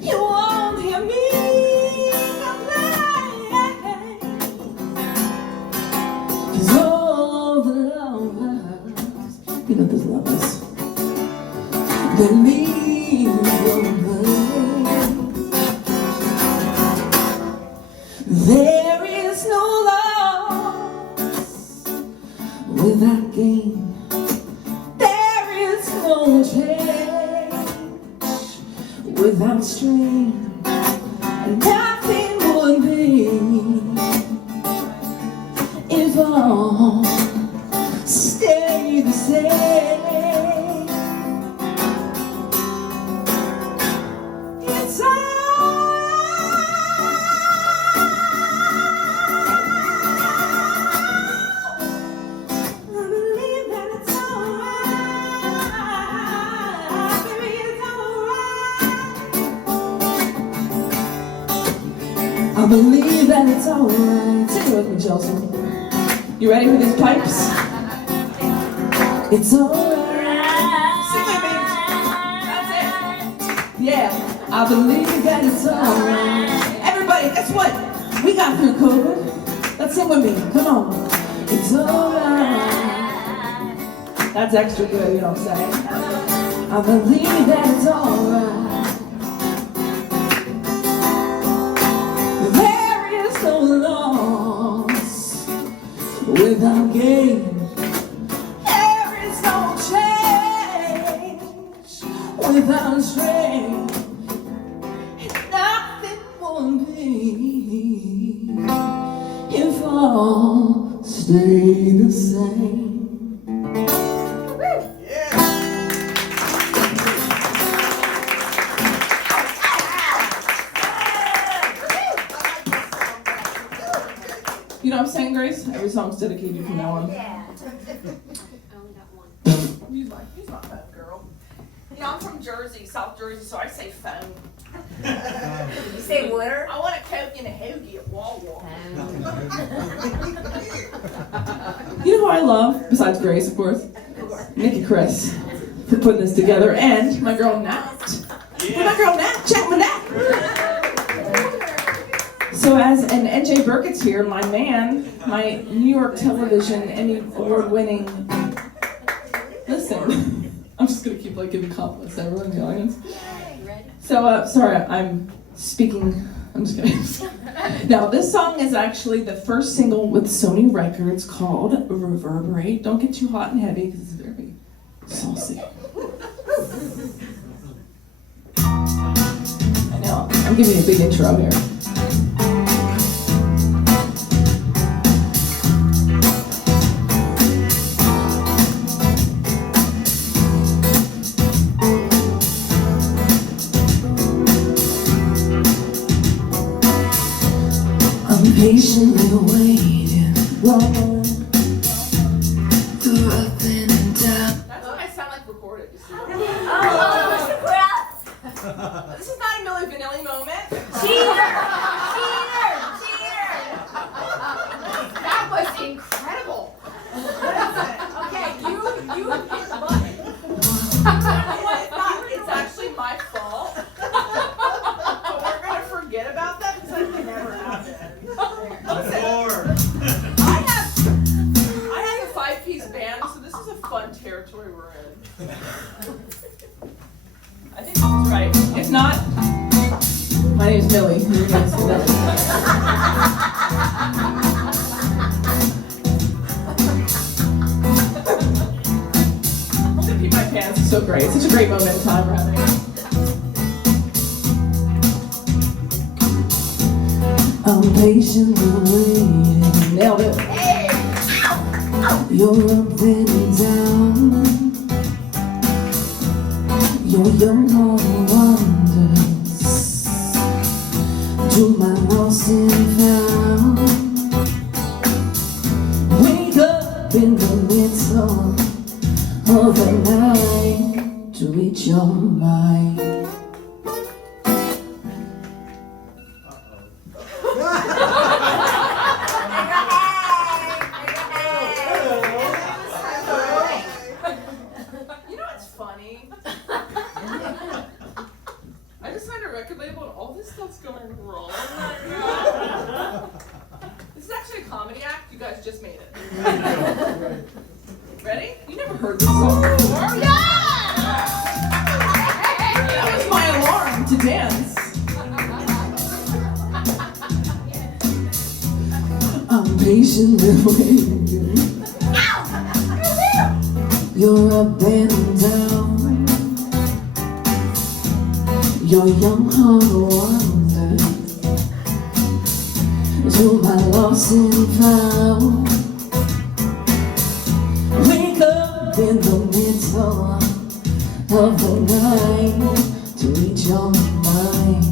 you won't hear me complain, 'cause all the lovers, you know those lovers, that leave your way. There is no loss without gain. There is no change without strain. And nothing would be if all stay the same. I believe that it's alright. Sing it with me, Chelsea. You ready for these pipes? It's alright. Sing it, baby. That's it. Yeah, I believe that it's alright. Everybody, guess what? We got through COVID. Let's sing with me. Come on. It's alright. That's extra good, you know what I'm saying? I believe that it's alright. Without gain, there is no change without strain, and nothing will be if all stay the same. You know what I'm saying, Grace? Every song's dedicated from now on. Yeah. I only got one. He's my phone girl. You know, I'm from Jersey, South Jersey, so I say phone. You say water? I want a Coke and a hoagie at Wawa. You know who I love, besides Grace, of course? Nicki, Kris, for putting this together, and my girl Nat. My girl Nat, chat with Nat. So as an NJ Burkett's here, my man, my New York television Emmy award-winning. Listen, I'm just gonna keep giving compliments to everyone in the audience. So sorry, I'm speaking. I'm just kidding. Now, this song is actually the first single with Sony Records called Reverberate. Don't get too hot and heavy because it's very saucy. I know, I'm giving you a big intro here. Patiently waiting, long through up and down. That's what I sound like recorded. You see? This is not a Milli Vanilli moment. Cheater! That was incredible. Okay, you hit the button. It's actually my fault. But we're gonna forget about that because it never happened. I have a 5-piece band, so this is a fun territory we're in. I think this is right. If not, my name is Millie. Your name is Natalie. I'm gonna pee my pants. It's so great. It's such a great moment in time we're having. I'm patiently waiting. Nailed it. Hey! You're up and down. Your young heart wanders to my lost and found. Wake up in the middle of the night to reach your mind. You know what's funny? I just signed a record label and all this stuff's going wrong right now. This is actually a comedy act. You guys just made it. Ready? You never heard this song before? That was my alarm to dance. I'm patiently waiting. You're up and down. Your young heart wanders to my lost and found. Wake up in the middle of the night to reach your mind.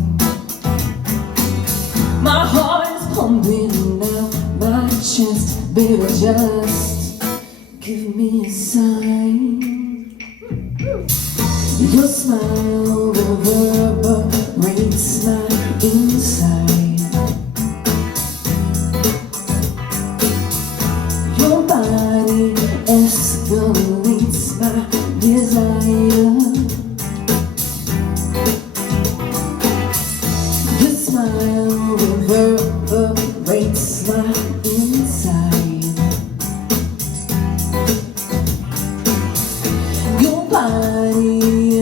My heart is pumping now, my chest, baby, just give me a sign. Your smile reverberates my inside. Your body escalates my desire. Your smile reverberates my inside. Your body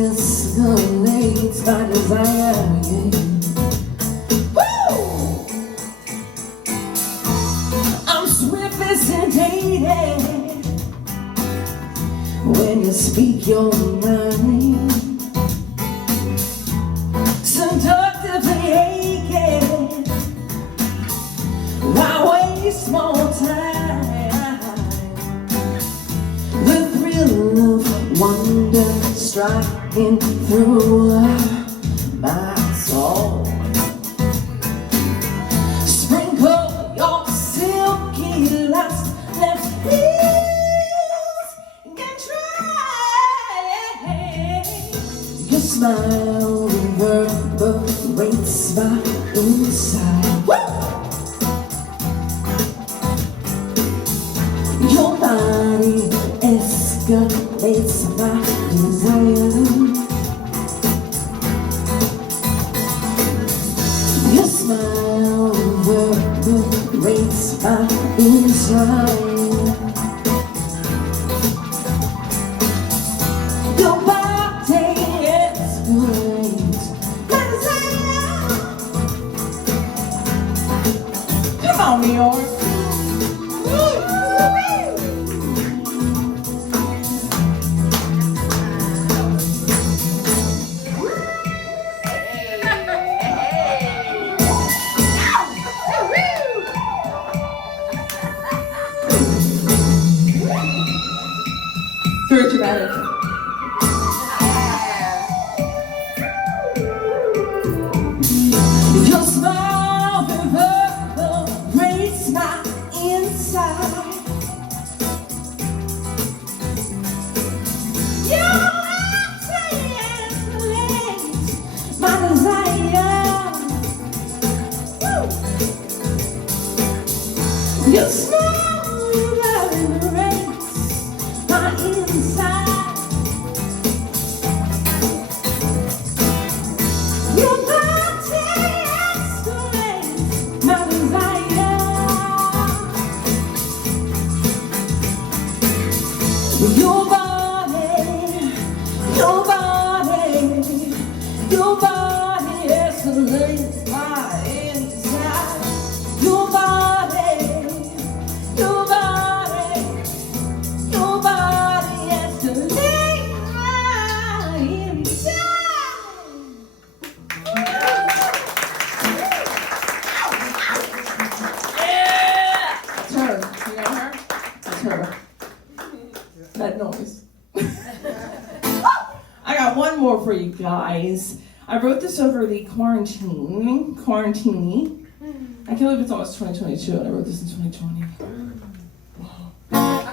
escalates my desire. Woo! I'm swiftly sedated when you speak your mind. Seductively aching. Why waste more time? The thrill of wonder striking through my soul. Sprinkle your silky lust, let's please get try. Your smile reverberates my inside. Woo! Your body escalates inside. Your body escalates my desire. Come on, New York. Very dramatic. Your smile reverberates my inside. Your escalates my desire. Woo! Your smile reverberates my inside. Your body escalates my desire. Your body escalates my inside. Your body escalates my inside. It's her. You know her? It's her. That noise. I got one more for you guys. I wrote this over the quarantine. I can't believe it's almost 2022 and I wrote this in 2020.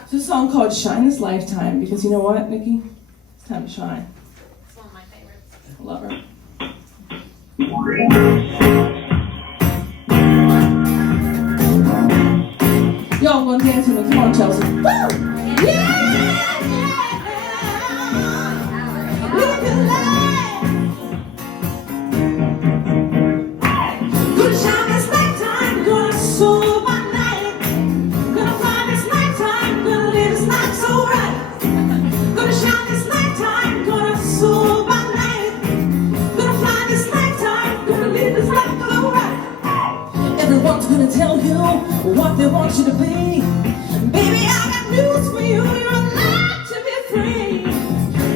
It's a song called Shine This Lifetime because you know what, Nicki? It's time to shine. It's one of my favorites. I love her. Y'all gonna dance with me? Come on, Chelsea. Woo! Yeah! Look at that! Gonna shine this nighttime, gonna soar by night. Gonna fly this nighttime, gonna live this life so right. Gonna shine this nighttime, gonna soar by night. Gonna fly this nighttime, gonna live this life so right. Everyone's gonna tell you what they want you to be. Baby, I got news for you. You're allowed to be free.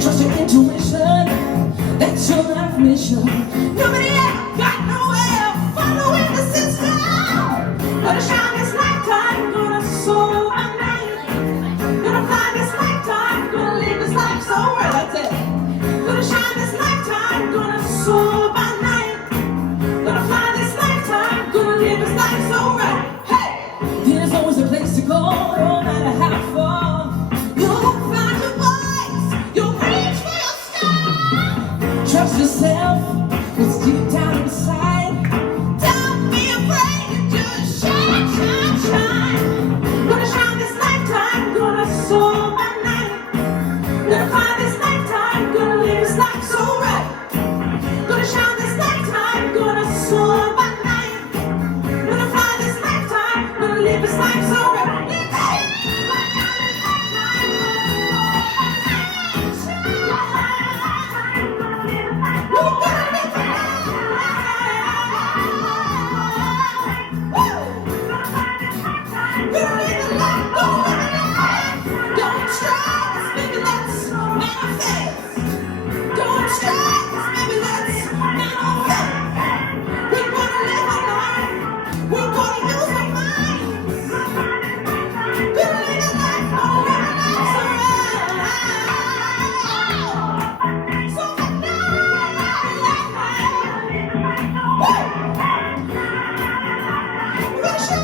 Trust your intuition. That's your life mission. Nobody ever got nowhere following the system. Gonna shine this nighttime. Gonna soar by night. Gonna fly this nighttime. Gonna live this life so right. That's it. Gonna shine this nighttime. Gonna soar by night. Gonna fly this nighttime. Gonna live this life so right. Hey! There's always a place to go, no matter how far. You'll find your voice. You'll reach for your star. Trust yourself. It's deep down inside. Don't be afraid to just shine, shine, shine. Gonna shine this lifetime. Gonna soar by night. Gonna find this lifetime. Gonna live this life so right. Gonna shine this lifetime. Gonna soar by night. Gonna fly this lifetime. Gonna live this life so right. Don't stress, baby, let's manifest. Don't stress, baby, let's manifest. We're gonna live our life. We're gonna use our minds. Gonna live a life, gonna live a life so right. So we're gonna show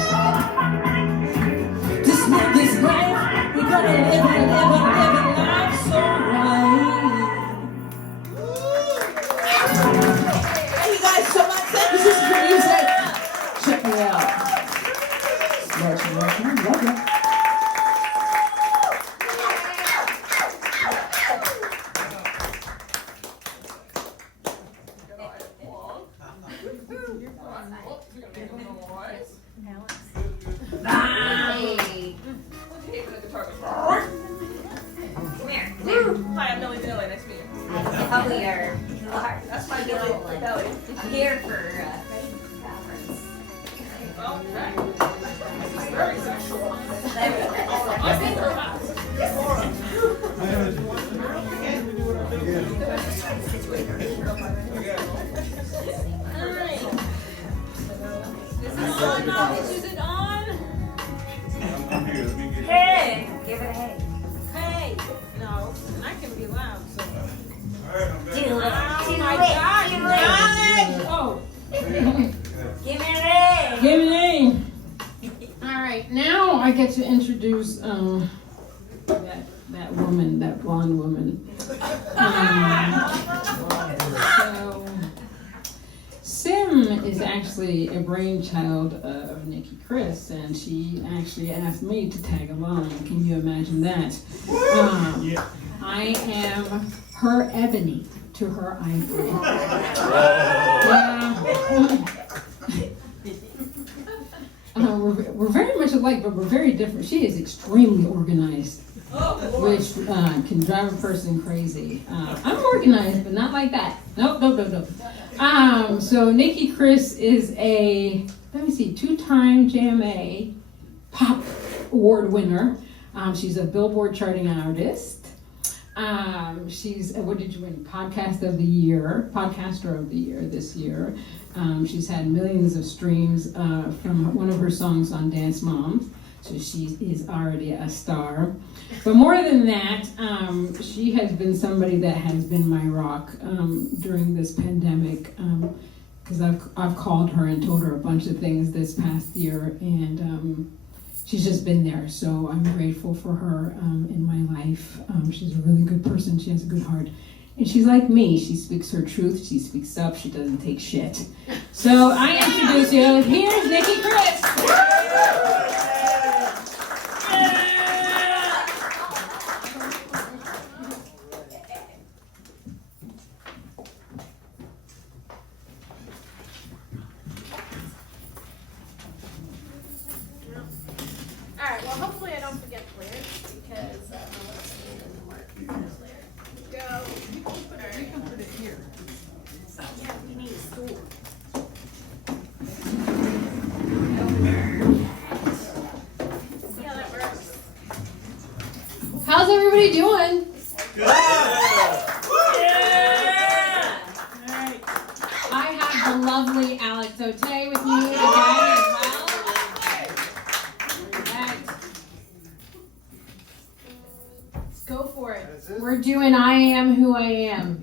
this live this life. We're gonna live a life so right. Thank you guys so much. Thank you, Sister for music. Check me out. Love you. Nice. Probably are. That's my belly. I'm here for conference. Well, right. This is very sexual. Alright. Is it on now? Is it on? Hey, give it a hey. Hey! No, I can be loud, so. Do Oh it. my God, you got it! Oh. Give it a hey. Give me a name. All right, now I get to introduce that woman, that blonde woman. So Sim is actually a brainchild of Nicki Kris, and she actually asked me to tag along. Can you imagine that? I am her ebony to her ivory. We're very much alike, but we're very different. She is extremely organized, which can drive a person crazy. I'm organized, but not like that. Nope. So Nicki Kris is a, two-time JMA Pop Award winner. She's a Billboard charting artist. She's, what did you win? Podcaster of the Year this year. She's had millions of streams from one of her songs on Dance Moms, so she is already a star. But more than that, she has been somebody that has been my rock during this pandemic, because I've called her and told her a bunch of things this past year, and she's just been there. So I'm grateful for her in my life. She's a really good person. She has a good heart. And she's like me. She speaks her truth. She speaks up. She doesn't take shit. So I introduce you. Here's Nicki Kris. Alright, well hopefully I don't forget the lyrics because let's see, it doesn't work. There's lyrics. Go. You can put it here. Yeah, we need a stool. See how that works? How's everybody doing? I have the lovely Alex Ote with me again as well. Let's go for it. We're doing I Am Who I Am.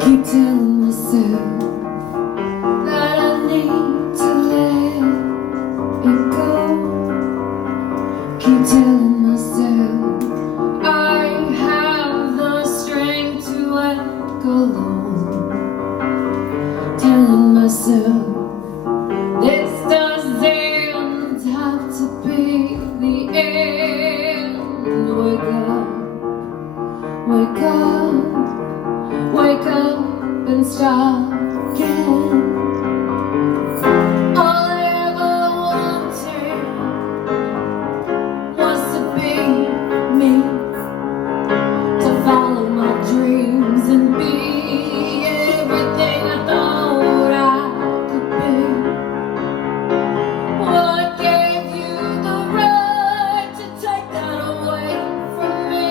Keep telling myself that I need to let it go. Keep telling myself I have the strength to let go alone. Telling myself this doesn't have to be the end. Wake up, wake up. Wake up and start again. All I ever wanted was to be me, to follow my dreams and be everything I thought I could be. What gave you the right to take that away from me?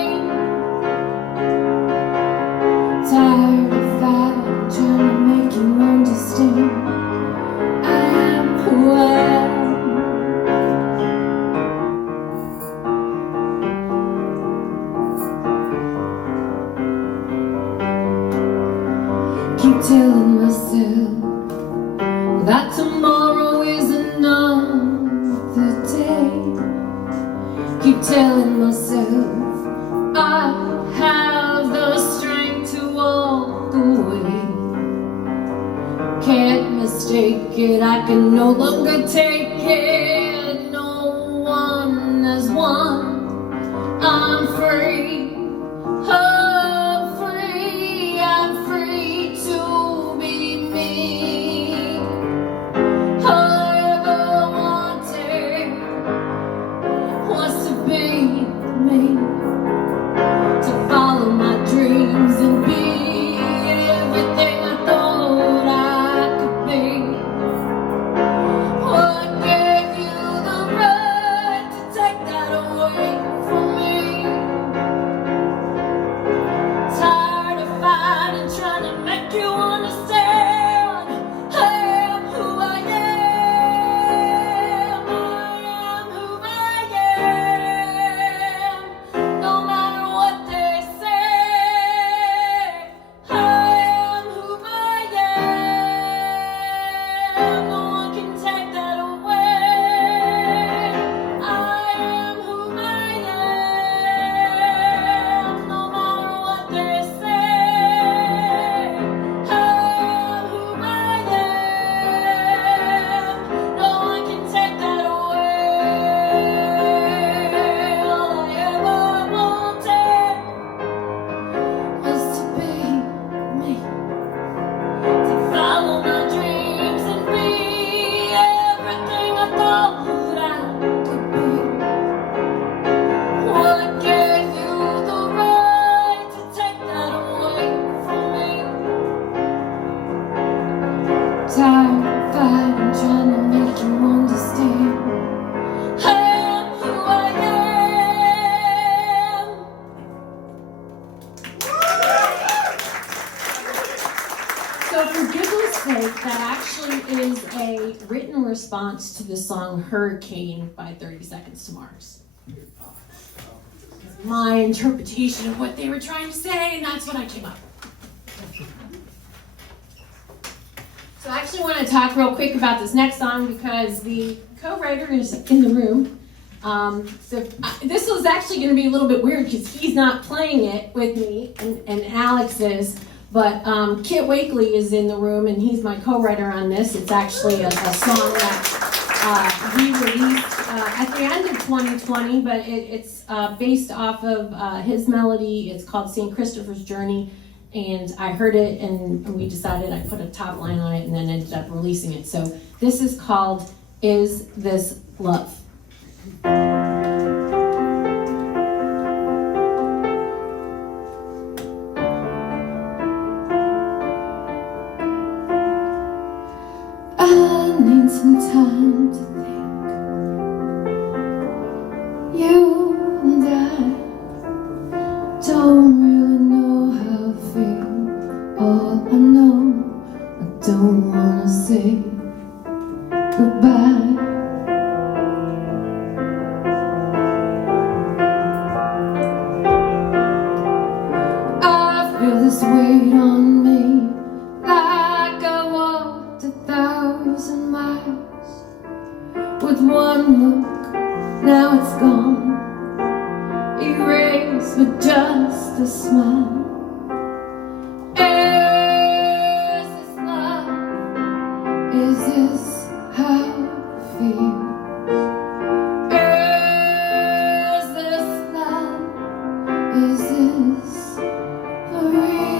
Tired of that, trying to make you understand. I am who I am. Keep telling myself that tomorrow is another day. Keep telling myself I have the strength to walk away. Can't mistake it, I can no longer take it. No one has won. I'm free. I'm free. I'm free to be me. All I ever wanted So for goodness sake, that actually is a written response to the song Hurricane by 30 Seconds to Mars. My interpretation of what they were trying to say, and that's what I came up with. So I actually want to talk real quick about this next song because the co-writer is in the room. This was actually going to be a little bit weird because he's not playing it with me, and Alex is. But Kit Wakely is in the room, and he's my co-writer on this. It's actually a song that we released at the end of 2020, but it's based off of his melody. It's called St. Christopher's Journey, and I heard it, and we decided I'd put a top line on it, and then ended up releasing it. So this is called Is This Love? I need some time to think. You and I don't really know how to feel. All I know, I don't wanna say goodbye. I feel this weight on me, like I walked 1,000 miles. With one look, now it's gone, erased with just a smile. Is this love? Is this how it feels? Is this love? Is this for real?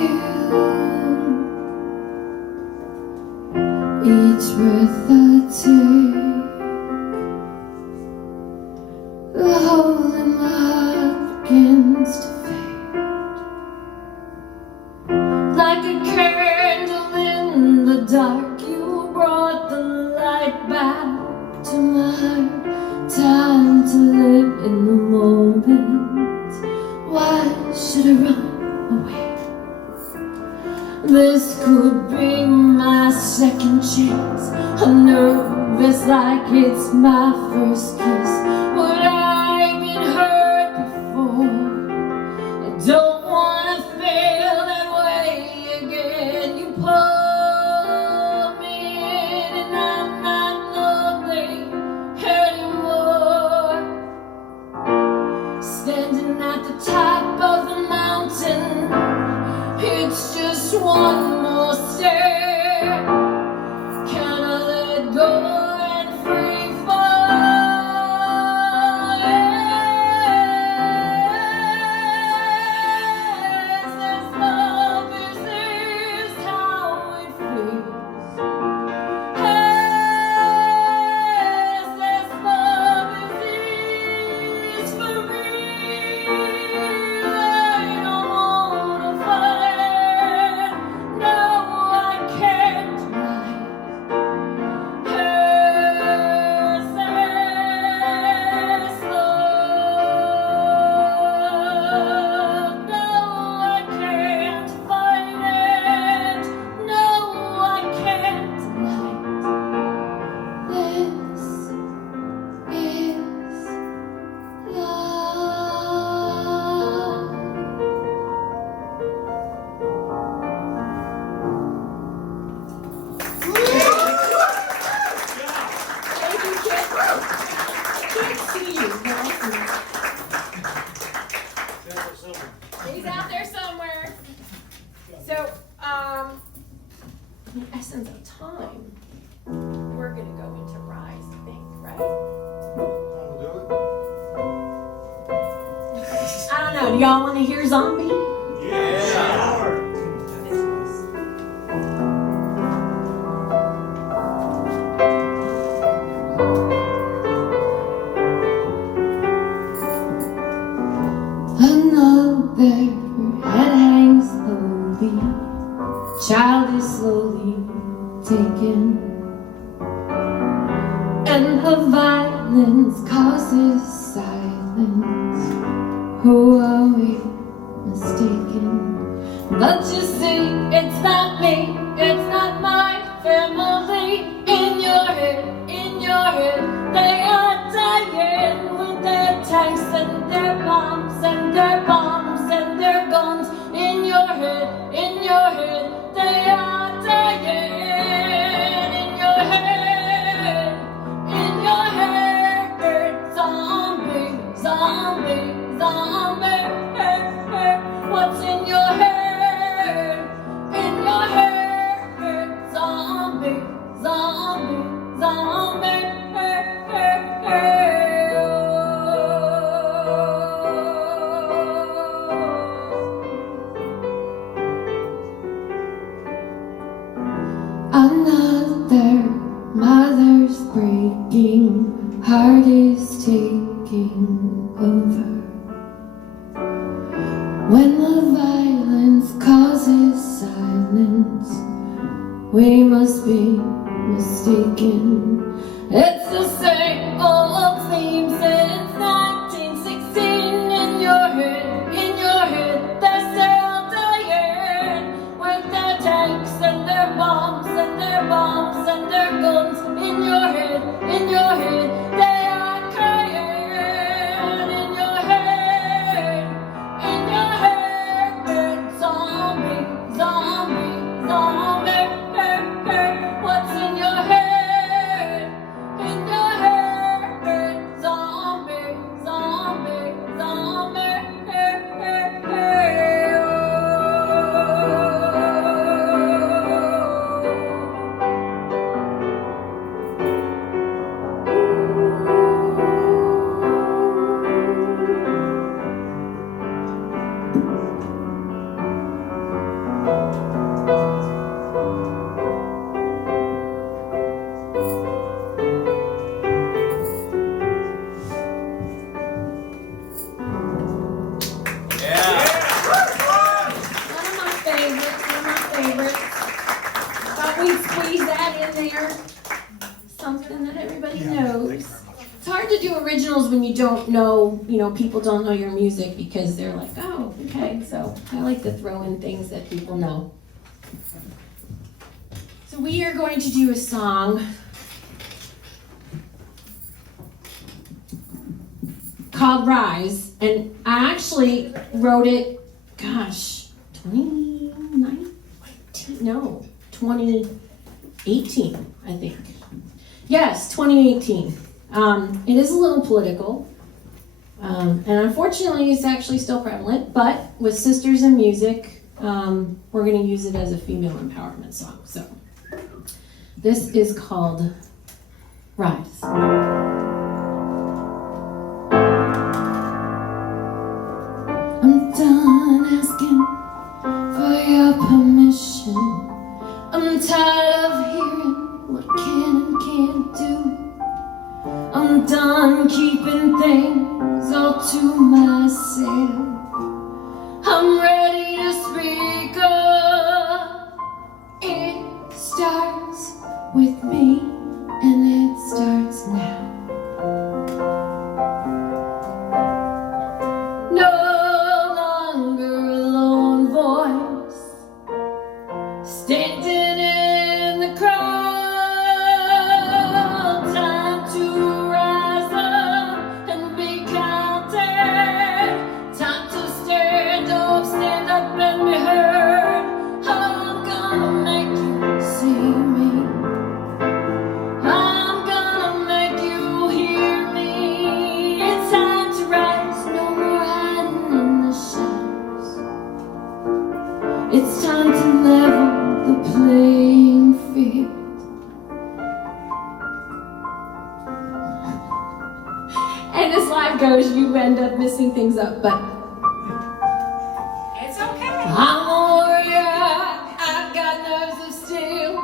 Each breath I take, the hole in my heart begins to fade. Like a candle in the dark, you brought the light back to my heart. Time to live in the moment. Why should I run away? This could be my second chance. I'm nervous like it's my first kiss. Would I've been hurt before? I don't wanna feel that way again. You pull me in and I'm not lonely anymore. Standing at the top of the mountain, it's just one more step. Can I let go and free fall? Is this love? Is this how it feels? Is this love? Is this for real? I don't wanna fight. No, I can't deny. Is this love? No, I can't fight it. No, I can't deny it. This is love. Thank you, Kit. Can't see you, but I see you. He's out there somewhere. So, In the essence of time. we're gonna go into Rise, I think, right? I don't know. Do y'all want to hear Zombie? Another head hangs slowly, child is slowly taken, and her violence causes silence. Who are we mistaken? But you see, it's not me, it's not their bombs and their guns in your head, they are dying in your head, zombie, zombie, zombie, what's in your head, zombie, zombie, zombie, Another mother's breaking, heart is taking over. When the violence causes silence, we must be mistaken. It's the same old theme since 1916. In your head, they're still dying with their tanks and their bombs and their bombs and their guns. In your head, they are crying. In your head, zombie, zombie, zombie. What's in your head, zombie, zombie, zombie. One of my favorites. Thought we'd squeeze that in there. Something that everybody knows. It's hard to do originals when you don't know, people don't know your music because they're like, oh, okay. So I like to throw in things that people know. So we are going to do a song called Rise, and I actually wrote it, 2018, I think. Yes, 2018. It is a little political, and unfortunately it's actually still prevalent, but with Sisters in Music, we're going to use it as a female empowerment song. So this is called Rise. I'm done asking for your permission. I'm tired of hearing what can and can't do. I'm done keeping things all to myself. I'm ready to speak up. It starts with me, and it starts now. No longer a lone voice, standing in the crowd. Time to rise up and be counted. Time to stand up and be heard. I'm gonna make you see me. I'm gonna make you hear me. It's time to rise, no more hiding in the shadows. It's time to level the playing field. And as life goes, you end up messing things up, but It's okay. I'm a warrior, I've got nerves of steel.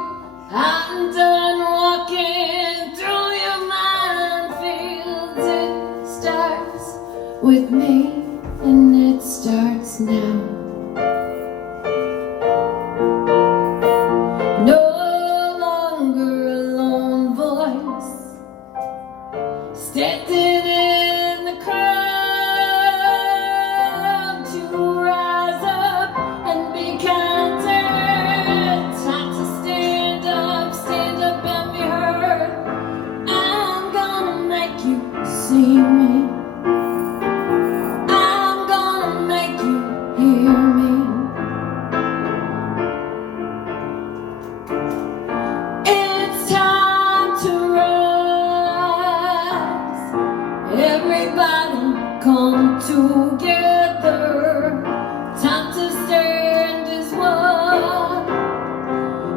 I'm done walking through your minefields. It starts with me, and it starts now. No longer a lone voice, standing in the crowd. to stand as one.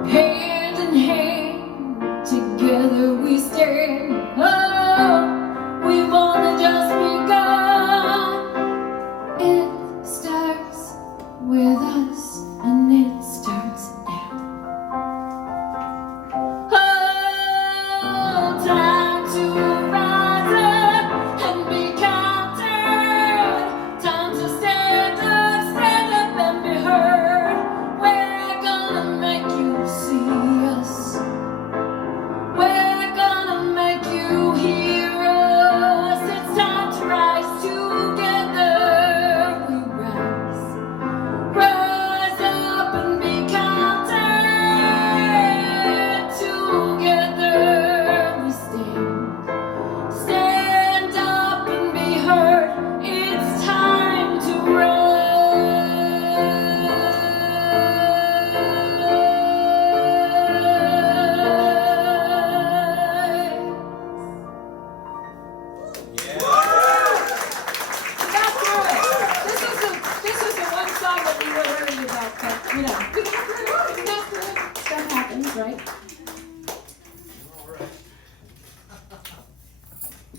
Hand in hand, together we stand. Oh, we've only just begun. It starts with us, and it starts now. Oh, time to rise up and be counted. Time to stand up and be heard. We're gonna make you see us. We're gonna make you hear us. It's time to rise together. We rise up and be counted. Together we stand up and be heard. It's time to rise. This is the one song that we were worried about, but you know, we got through it. We got through it. Stuff happens, right?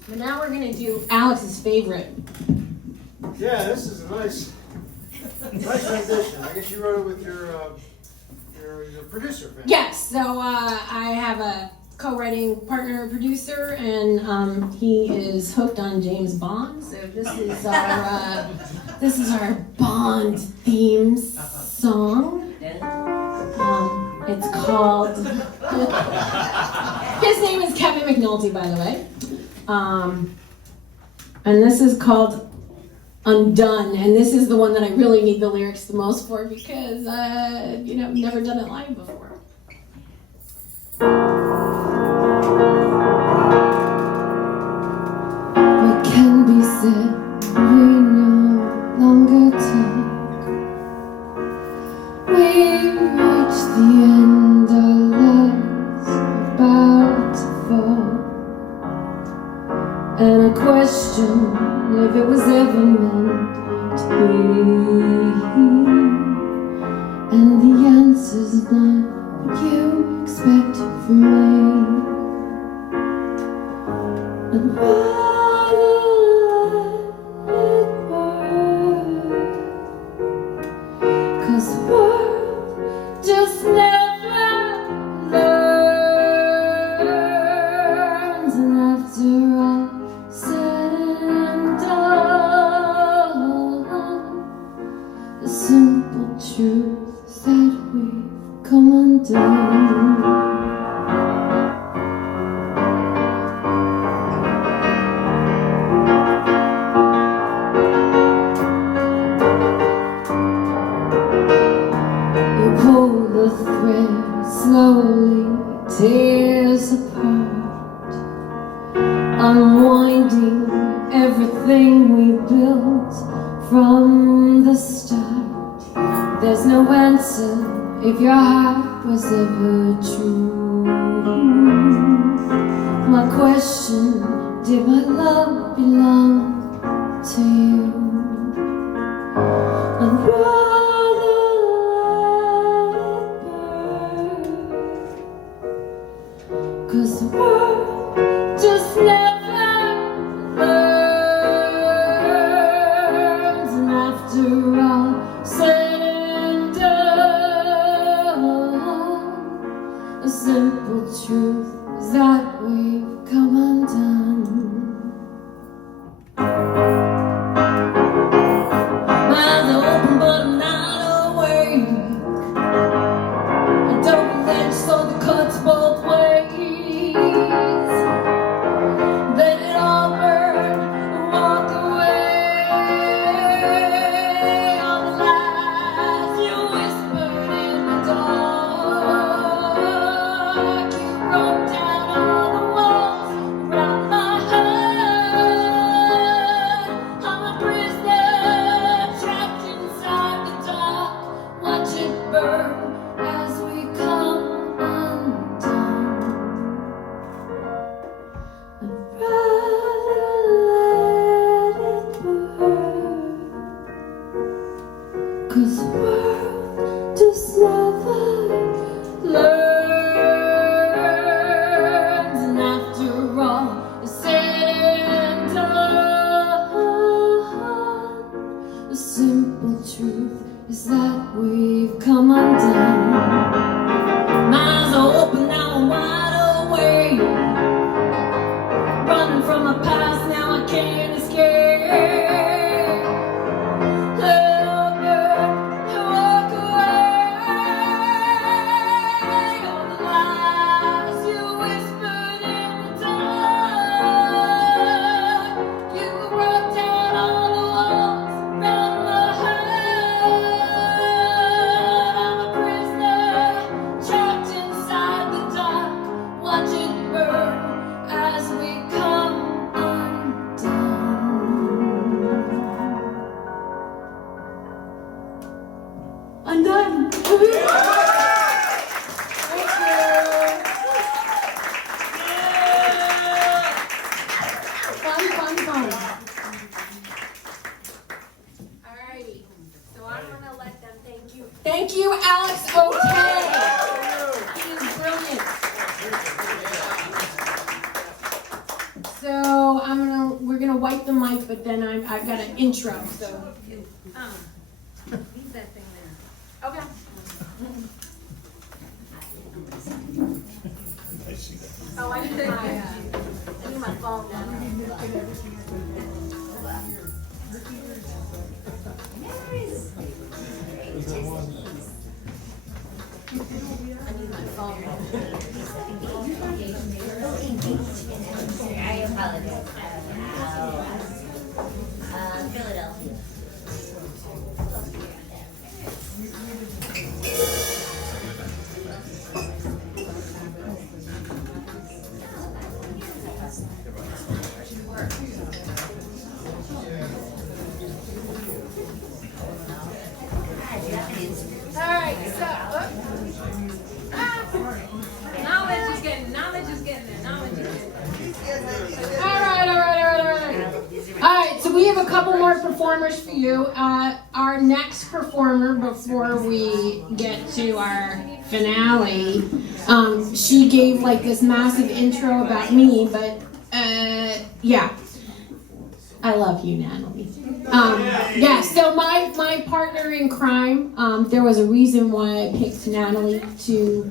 But now we're gonna do Alex's favorite. Yeah, this is a nice rendition. I guess you wrote it with your producer friend. Yes, so I have a co-writing partner producer, and he is hooked on James Bond. So this is our Bond theme song. It's called. His name is Kevin McNulty, by the way. And this is called Undone, and this is the one that I really need the lyrics the most for because I've never done it live before. What can be said, we no longer talk. We reach the end, our lives are about to fall. And I question if it was ever meant to be. And the answer's not what you expect from me. I'd rather let it work, 'cause the world just never learns. And after all said and done, the simple truth is that we've come undone. Pull the thread slowly, tears apart, unwinding everything we built from the start. There's no answer if your heart was ever true. My question, did my love belong to you? I'd rather let it burn, 'cause the world just never learns. And after all said and done, the simple truth is that we've come undone. My eyes are open, but I'm not awake. I don't relent, so the cuts both ways. Let it all burn and walk away. All the lies you whispered in the dark. You broke down all the walls around my heart. I'm a prisoner trapped inside the dark. Watch it burn as we come undone. I'd rather let it burn, 'cause come undone. My eyes are open now, I'm wide awake. Running from my past, now I can't escape. Walk away. All the lies you whispered in the dark. You broke down all the walls from the heart. I'm a prisoner, trapped inside the dark, watching burn as we come undone. Undone. Fun. Alrighty, so I'm gonna let them thank you. Thank you, Alex O'Tay. He is brilliant. So we're gonna wipe the mic, but then I've got an intro. So Leave that thing there. Okay. Oh, I need my phone now. I apologize. Philadelphia. Alright, so, Knowledge is getting there. all right. All right, so we have a couple more performers for you. Our next performer, before we get to our finale, she gave like this massive intro about me, but yeah. I love you, Natalie. Yeah, so my partner in crime, there was a reason why I picked Natalie to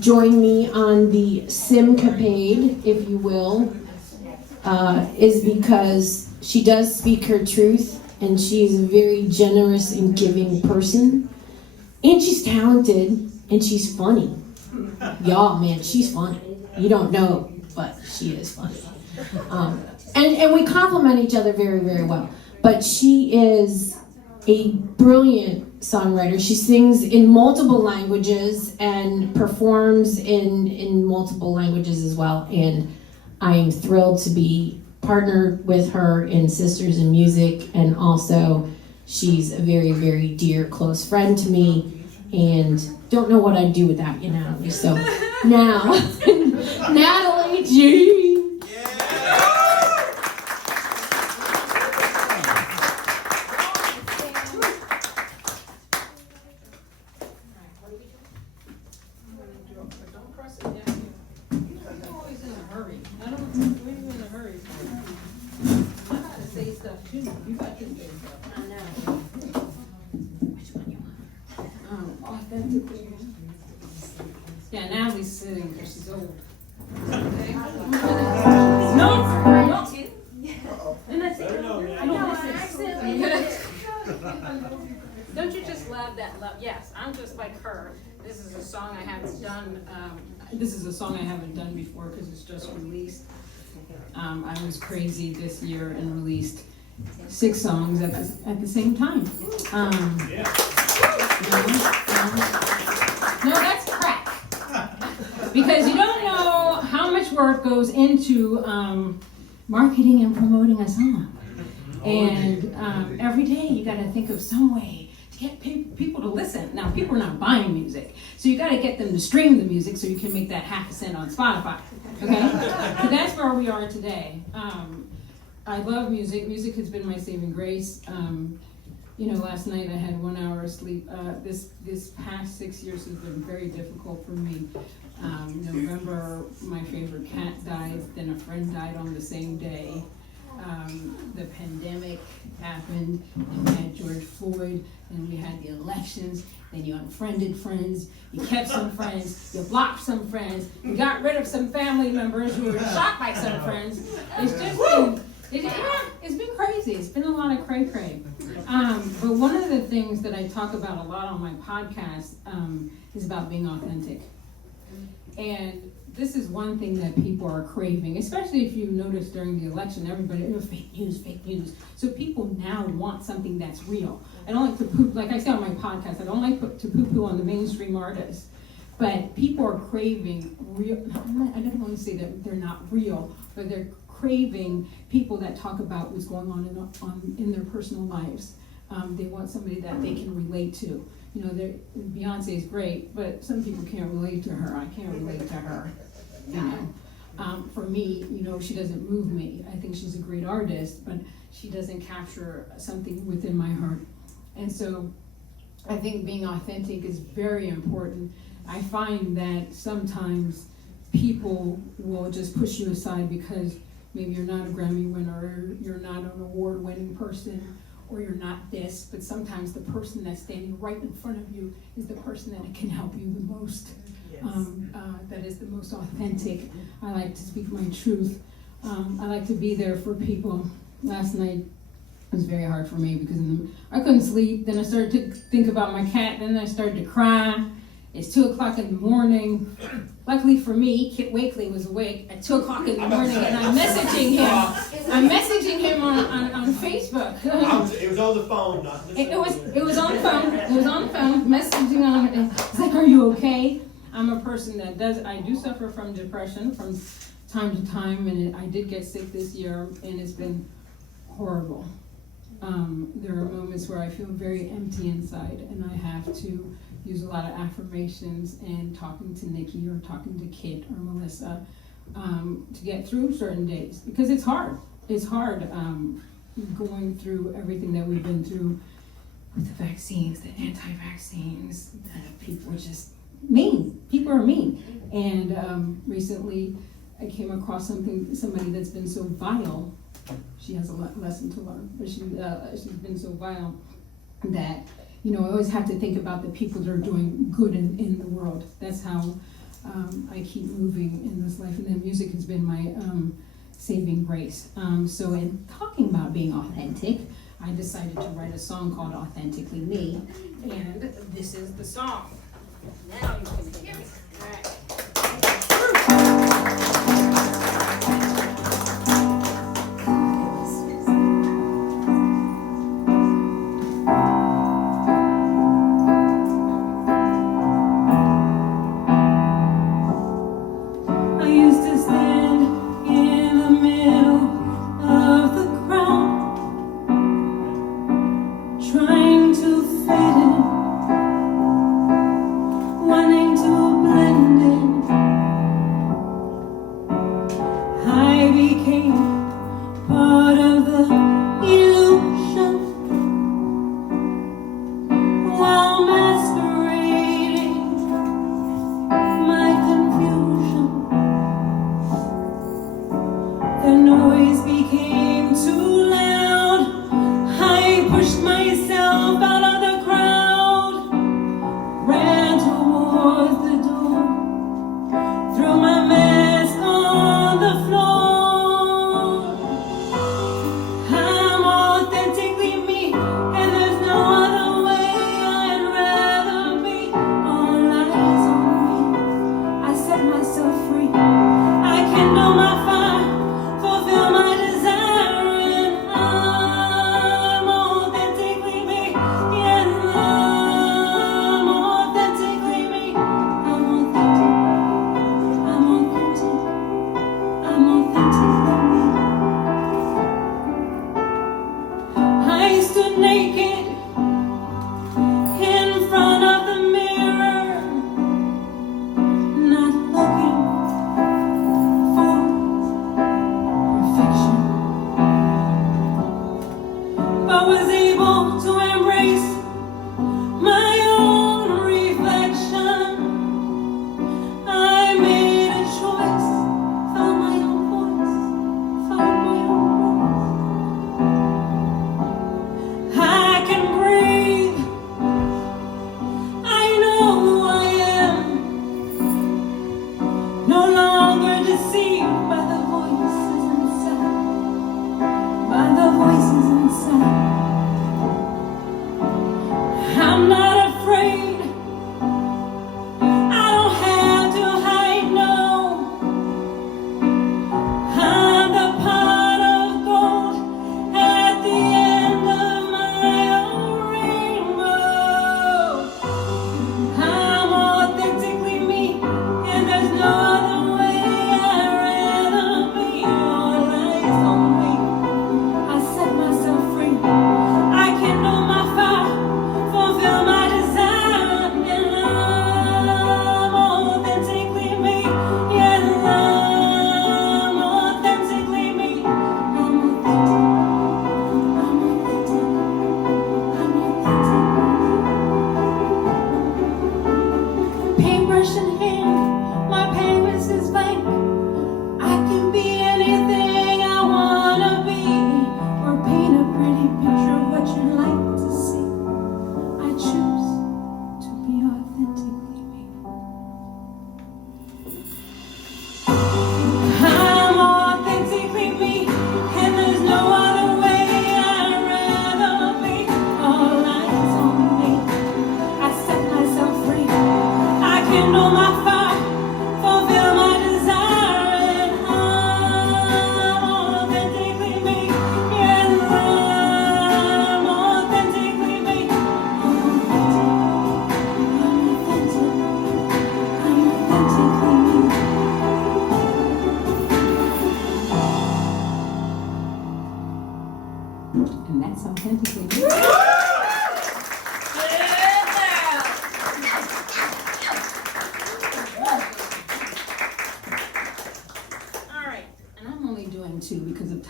join me on the Simcapade, if you will, is because she does speak her truth, and she's a very generous and giving person, and she's talented, and she's funny. Y'all, man, she's funny. You don't know, but she is funny. And we complement each other very, very well. But she is a brilliant songwriter. She sings in multiple languages and performs in multiple languages as well. And I am thrilled to be partnered with her in Sisters in Music. And also, she's a very, very dear, close friend to me. And don't know what I'd do without you, Natalie. So now, Natalie G. Yeah, Natalie's sitting because she's old. No. And I said, don't you just love that love? Yes, I'm just like her. This is a song I haven't done. Before because it's just released. I was crazy this year and released 6 songs at the same time. No, that's crack. Because you don't know how much work goes into marketing and promoting a song. And every day you got to think of some way to get people to listen. Now, people are not buying music, so you got to get them to stream the music so you can make that half a cent on Spotify. Okay? So that's where we are today. I love music. Music has been my saving grace. Last night I had 1 hour of sleep. This past 6 years has been very difficult for me. November, my favorite cat died, then a friend died on the same day. the pandemic happened, and we had George Floyd, and we had the elections, then you unfriended friends, you kept some friends, you blocked some friends, you got rid of some family members who were shot by some friends. It's just been, it's been crazy. It's been a lot of cray-cray. But one of the things that I talk about a lot on my podcast is about being authentic. And this is one thing that people are craving, especially if you notice during the election, everybody, fake news. So people now want something that's real. I don't like to poop, like I say on my podcast, I don't like to poo-poo on the mainstream artists, but people are craving real, I don't want to say that they're not real, but they're craving people that talk about what's going on in their personal lives. They want somebody that they can relate to. You know, Beyonce is great, but some people can't relate to her. I can't relate to her, you know. For me, you know, she doesn't move me. I think she's a great artist, but she doesn't capture something within my heart. And so I think being authentic is very important. I find that sometimes people will just push you aside because maybe you're not a Grammy winner, or you're not an award-winning person, or you're not this, but sometimes the person that's standing right in front of you is the person that can help you the most. Yes. That is the most authentic. I like to speak my truth. I like to be there for people. Last night it was very hard for me because I couldn't sleep. Then I started to think about my cat. Then I started to cry. It's 2:00 in the morning. Luckily for me, Kit Wakely was awake at 2:00 in the morning, and I'm messaging him on Facebook. It was on the phone, not the phone. It was on the phone. It was on the phone, messaging on it. It's like, are you okay? I'm a person that I do suffer from depression from time to time, and I did get sick this year, and it's been horrible. There are moments where I feel very empty inside, and I have to use a lot of affirmations and talking to Nicki or talking to Kit or Melissa to get through certain days, because it's hard. It's hard going through everything that we've been through with the vaccines, the anti-vaccines. People are just mean. People are mean. And recently I came across somebody that's been so vile. She has a lesson to learn, but she's been so vile that, you know, I always have to think about the people that are doing good in the world. That's how I keep moving in this life. And then music has been my saving grace. So in talking about being authentic, I decided to write a song called Authentically Me. And this is the song. Now you can hear me. All right. Trying to fit in, wanting to blend in.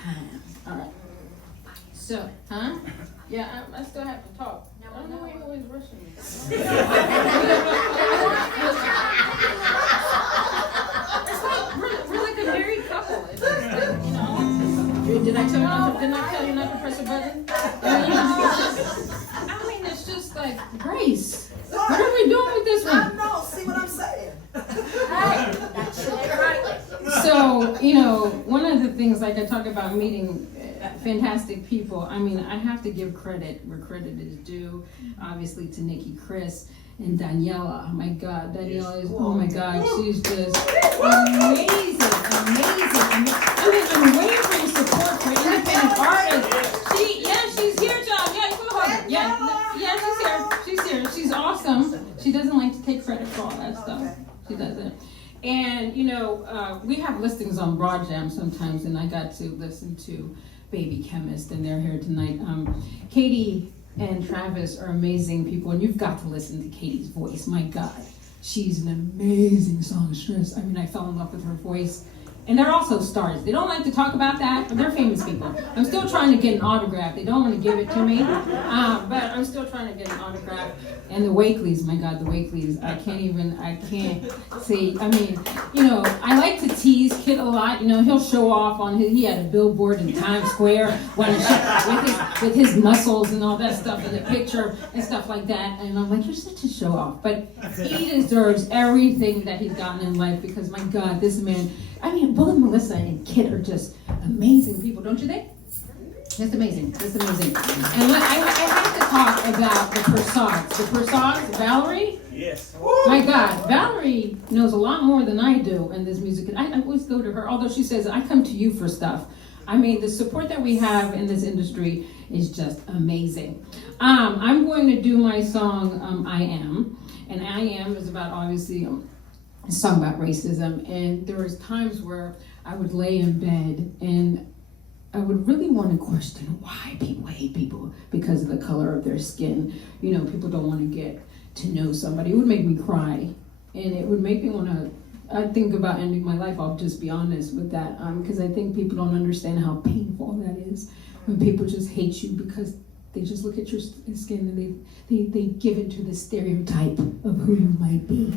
time. All right. So, huh? Yeah, I still have to talk. I don't know why you're always rushing me. It's like we're like a married couple. It's just like, you know. Did I tell you not to press a button? I mean, it's just like, Grace, what are we doing with this one? No, see what I'm saying? So, you know, one of the things, like I talk about meeting fantastic people, I mean, I have to give credit where credit is due, obviously to Nicki, Kris, and Daniela. Oh my God, Daniela is, oh my God, she's just amazing. I'm waiting for your support for independent artists. She's here, John. Yeah, go ahead. Yeah, she's here. She's awesome. She doesn't like to take credit for all that stuff. She doesn't. And, you know, we have listings on Broad Jam sometimes, and I got to listen to Baby Chemist, and they're here tonight. Katie and Travis are amazing people, and you've got to listen to Katie's voice. My God, she's an amazing songstress. I mean, I fell in love with her voice. And they're also stars. They don't like to talk about that, but they're famous people. I'm still trying to get an autograph. They don't want to give it to me, but I'm still trying to get an autograph. And the Wakeleys, my God, the Wakeleys. I can't say, I mean, you know, I like to tease Kid a lot. You know, he'll show off on he had a billboard in Times Square with his muscles and all that stuff in the picture and stuff like that. And I'm like, you're such a show off. But he deserves everything that he's gotten in life because, my God, this man, I mean, both Melissa and Kit are just amazing people, don't you think? Just amazing, just amazing. And I have to talk about the Persauds. The Persauds, Valerie? Yes. My God, Valerie knows a lot more than I do in this music. And I always go to her, although she says, I come to you for stuff. I mean, the support that we have in this industry is just amazing. I'm going to do my song, I Am. And I Am is about, obviously, a song about racism, and there was times where I would lay in bed and I would really want to question why people hate people because of the color of their skin. You know, people don't want to get to know somebody. It would make me cry, and it would make me want to, I think about ending my life. I'll just be honest with that, because I think people don't understand how painful that is when people just hate you because they just look at your skin and they give it to the stereotype of who you might be.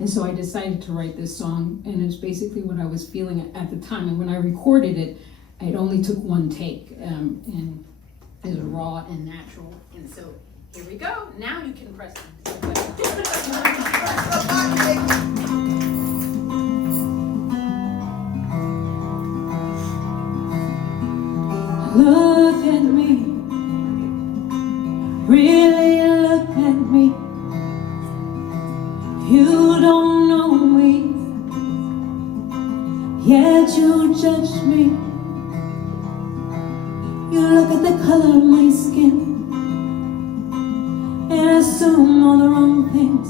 And so I decided to write this song, and it's basically what I was feeling at the time. And when I recorded it, it only took one take, and it was raw and natural. And so here we go. Now you can press the button. Look at me. Really look at me. You don't know me, yet you judge me. You look at the color of my skin and assume all the wrong things.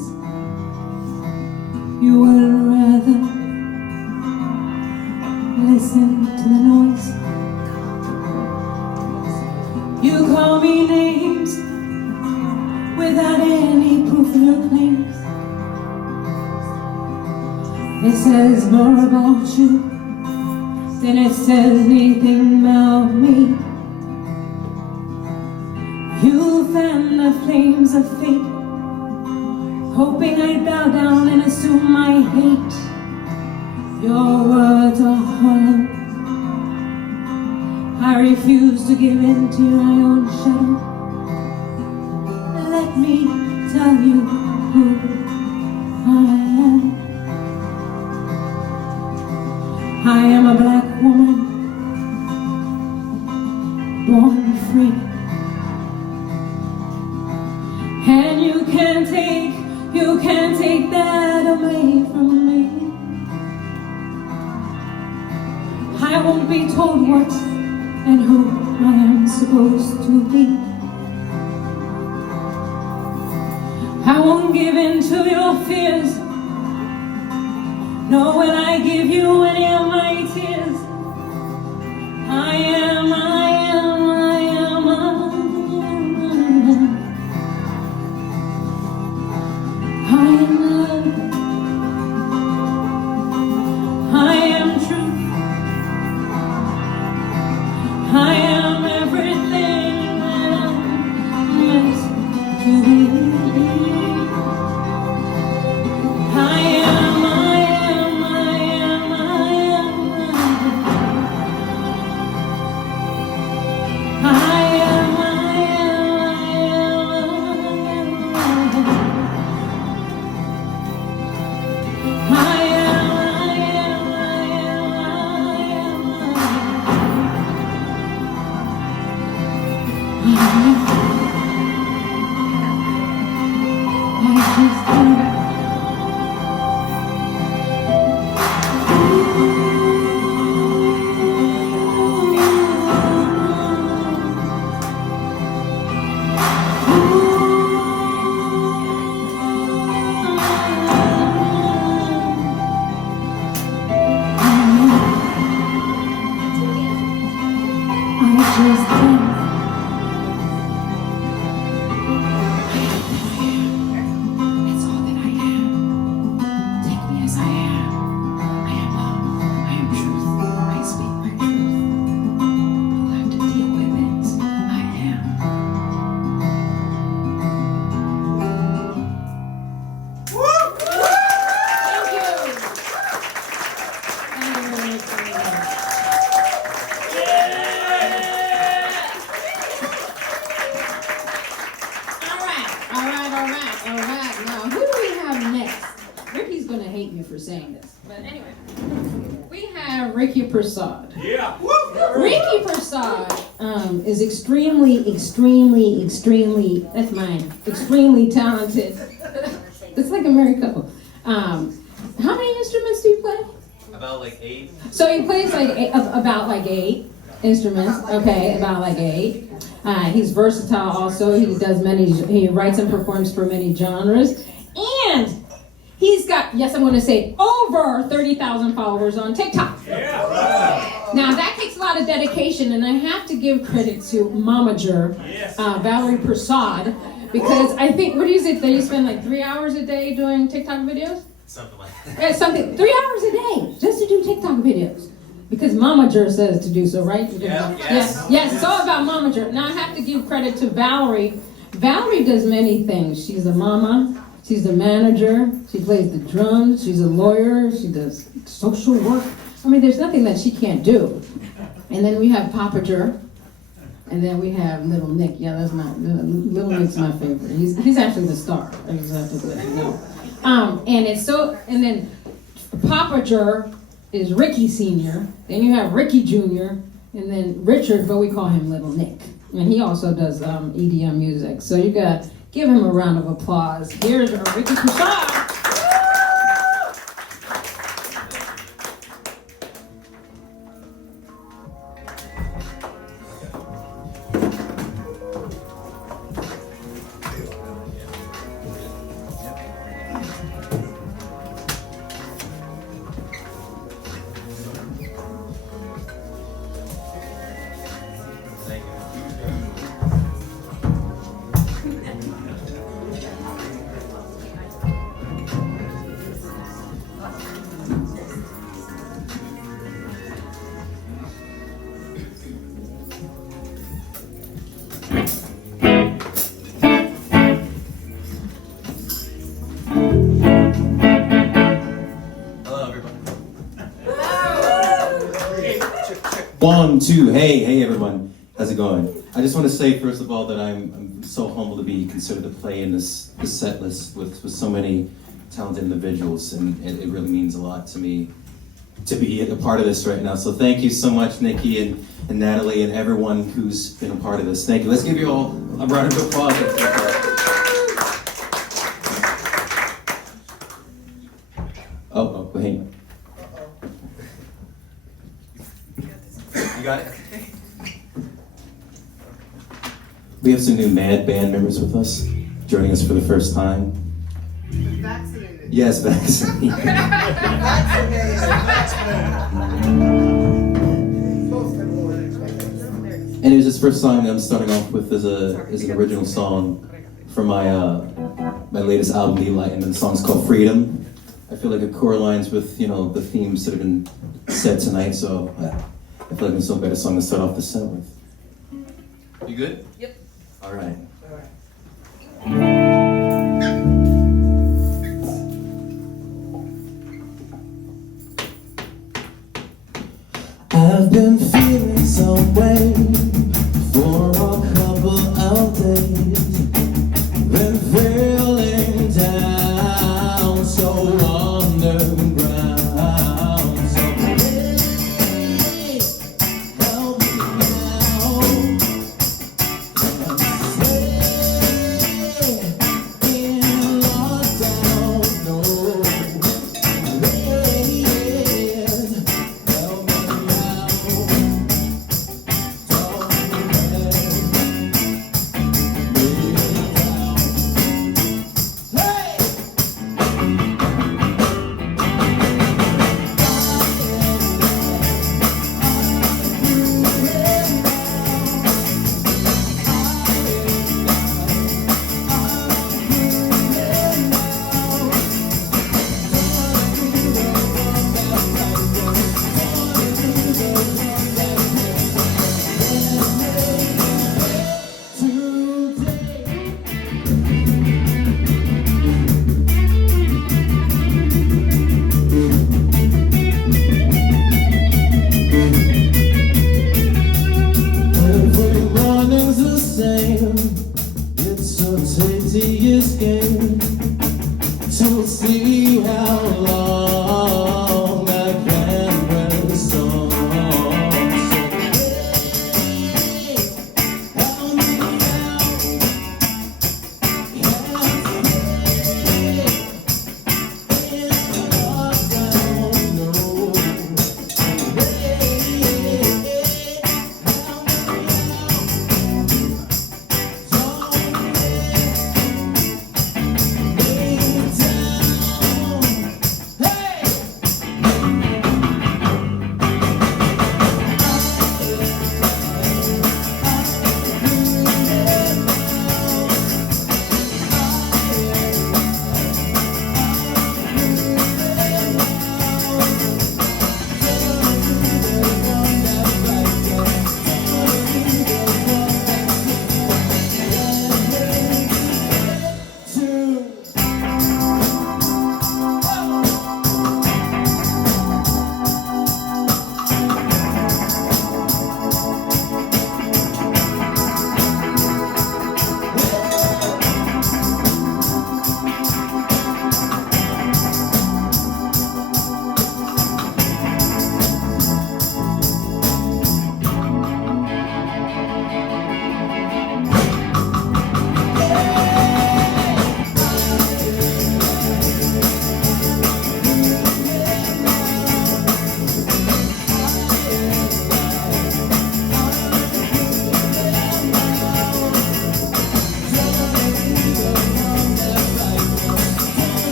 You would rather listen to the noise. You call me names without any proof of your claims. It says more about you than it says anything about me. You fan the flames of fate, hoping I'd bow down and assume my hate. Your words are hollow. I refuse to give in to your own shadow. Let me tell you who I am. I am a black woman, born free. And you can't take that away from me. I won't be told what and who I am supposed to be. I won't give in to your fears, nor will I give you any of my tears. I am love. I am truth. Ricky Prasad. Yeah. Ricky Prasad is extremely, that's mine, extremely talented. It's like a married couple. How many instruments do you play? About like 8. So he plays about 8 instruments. Okay, about 8. He's versatile also. He writes and performs for many genres. And he's got, yes, I'm going to say, over 30,000 followers on TikTok. Yeah. Now, that takes a lot of dedication, and I have to give credit to Momager, Valerie Prasad, because I think, what is it, that you spend like 3 hours a day doing TikTok videos? Something like that. 3 hours a day just to do TikTok videos. Because Momager says to do so, right? Yes, it's all about Momager. Now, I have to give credit to Valerie. Valerie does many things. She's a mama. She's the manager, she plays the drums, she's a lawyer, she does social work. I mean, there's nothing that she can't do. And then we have Papager, and then we have Little Nick. Yeah, Little Nick's my favorite. He's actually the star. I just have to let you know. And then Papager is Ricky Sr., then you have Ricky Jr., and then Richard, but we call him Little Nick. And he also does EDM music. So you got, give him a round of applause. Here's Ricky Prasad. One, two, hey everyone, how's it going? I just want to say first of all that I'm so humbled to be considered to play in this set list with so many talented individuals, and it really means a lot to me to be a part of this right now. So thank you so much, Nicki and Natalie and everyone who's been a part of this. Thank you. Let's give you all a round of applause. Oh, hang on. You got it? We have some new Mad band members with us, joining us for the first time. Vaccinated. Yes, vaccinated. And it was his first song I'm starting off with as an original song from my latest album, Delight, and the song's called Freedom. I feel like it correlates with the themes that have been said tonight, so I feel like it's so better song to start off the set with. You good? Yep. All right. I've been feeling some way for a couple of days. Been feeling down, so underground. So hey, help me now. Stay in lockdown.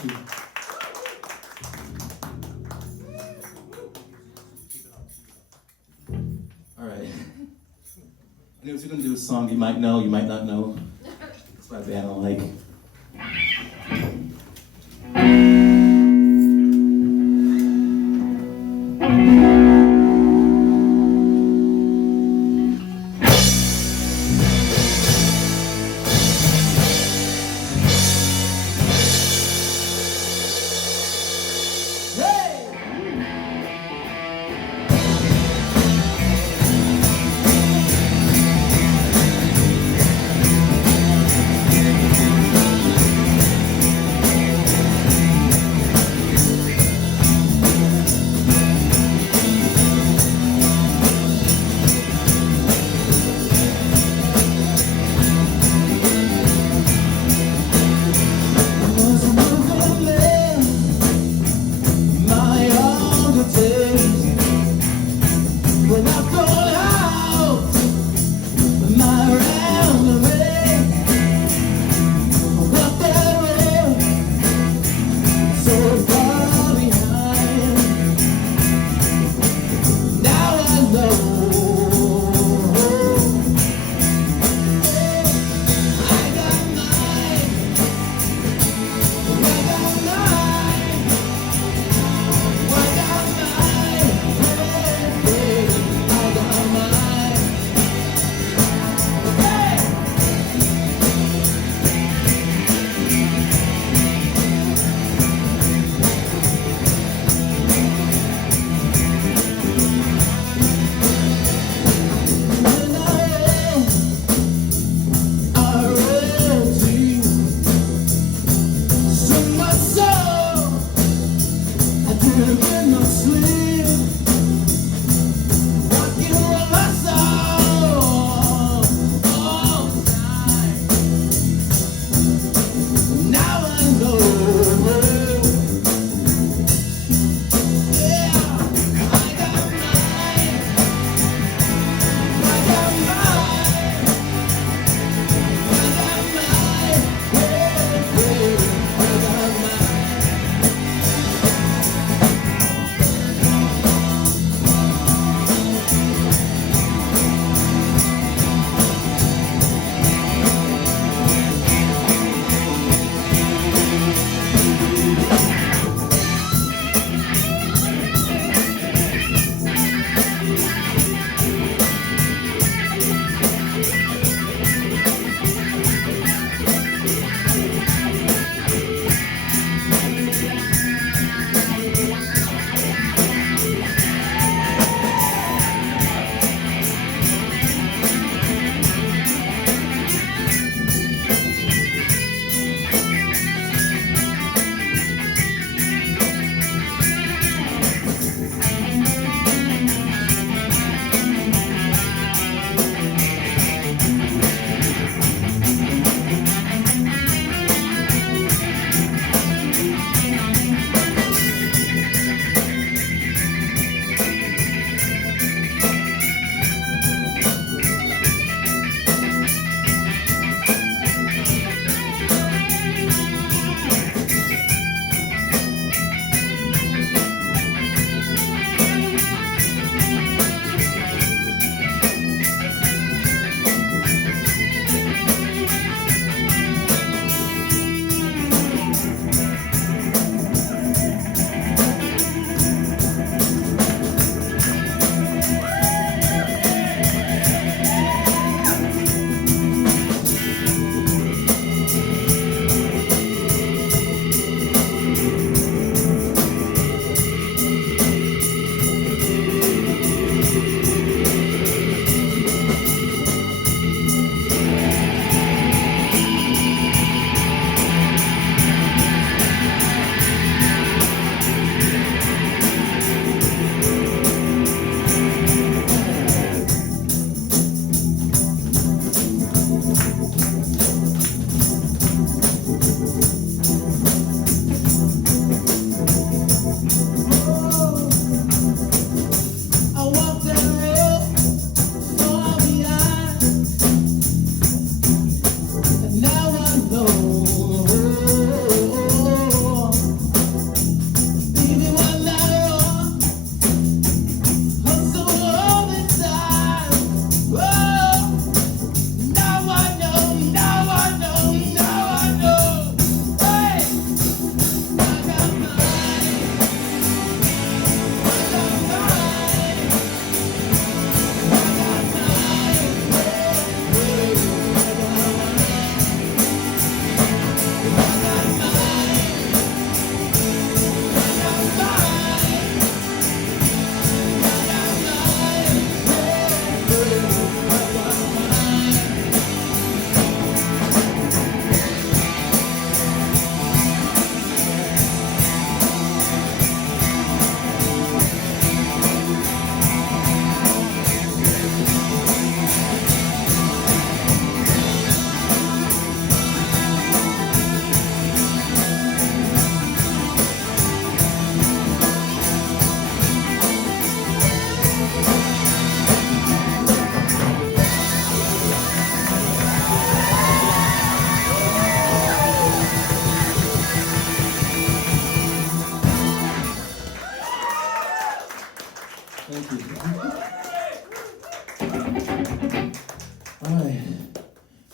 Thank you. All right. Anyways, we're gonna do a song you might know, you might not know. It's by a band I like.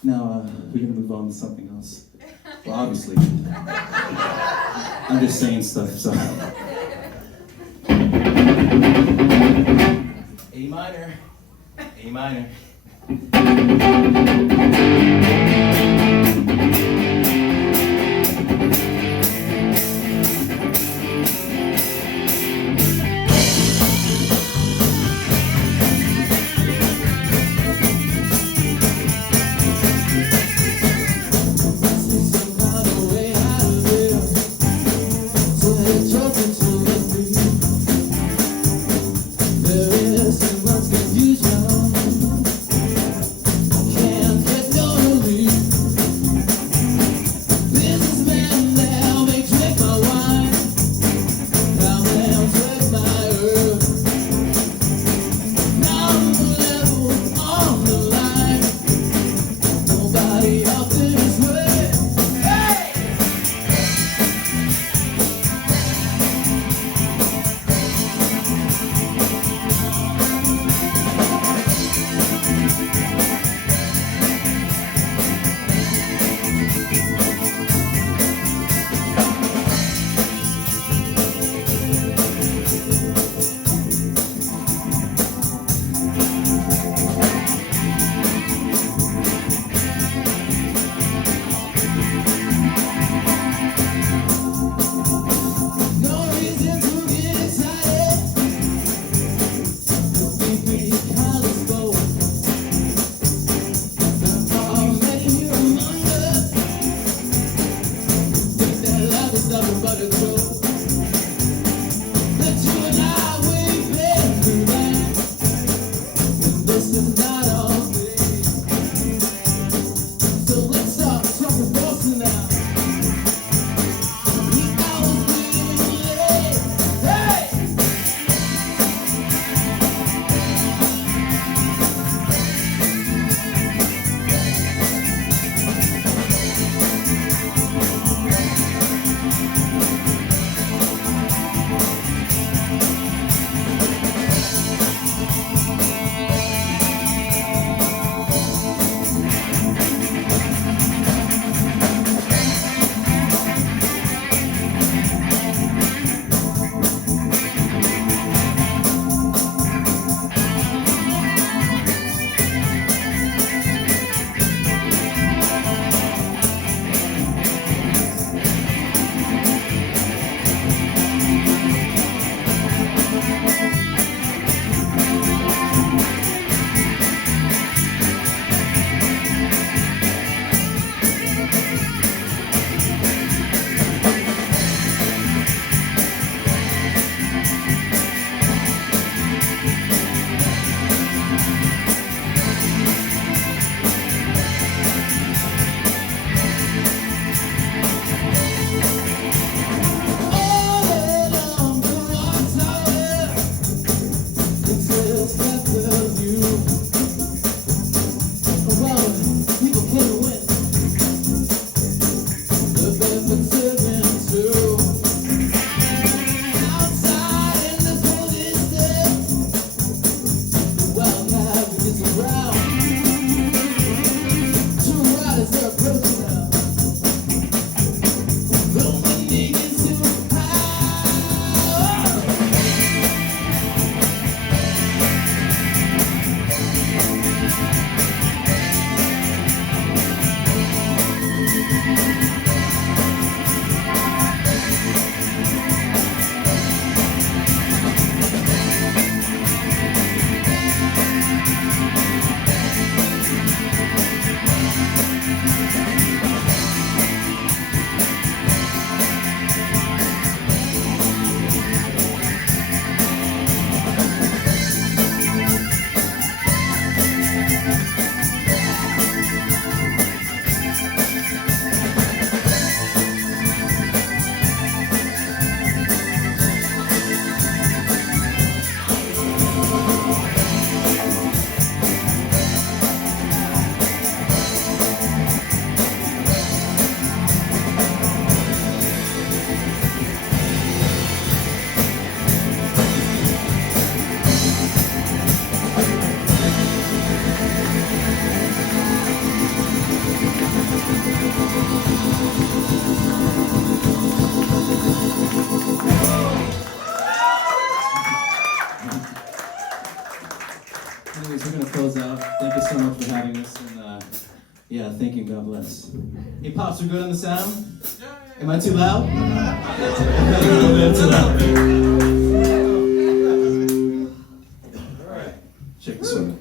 Now, we're gonna move on to something else. Well, obviously. I'm just saying stuff, so. A minor. A minor. There is too much confusion. Can't Yeah, thank you. God bless. Hey, Pops, we're good on the sound? Am I too loud? A little bit too loud. All right. Check this one.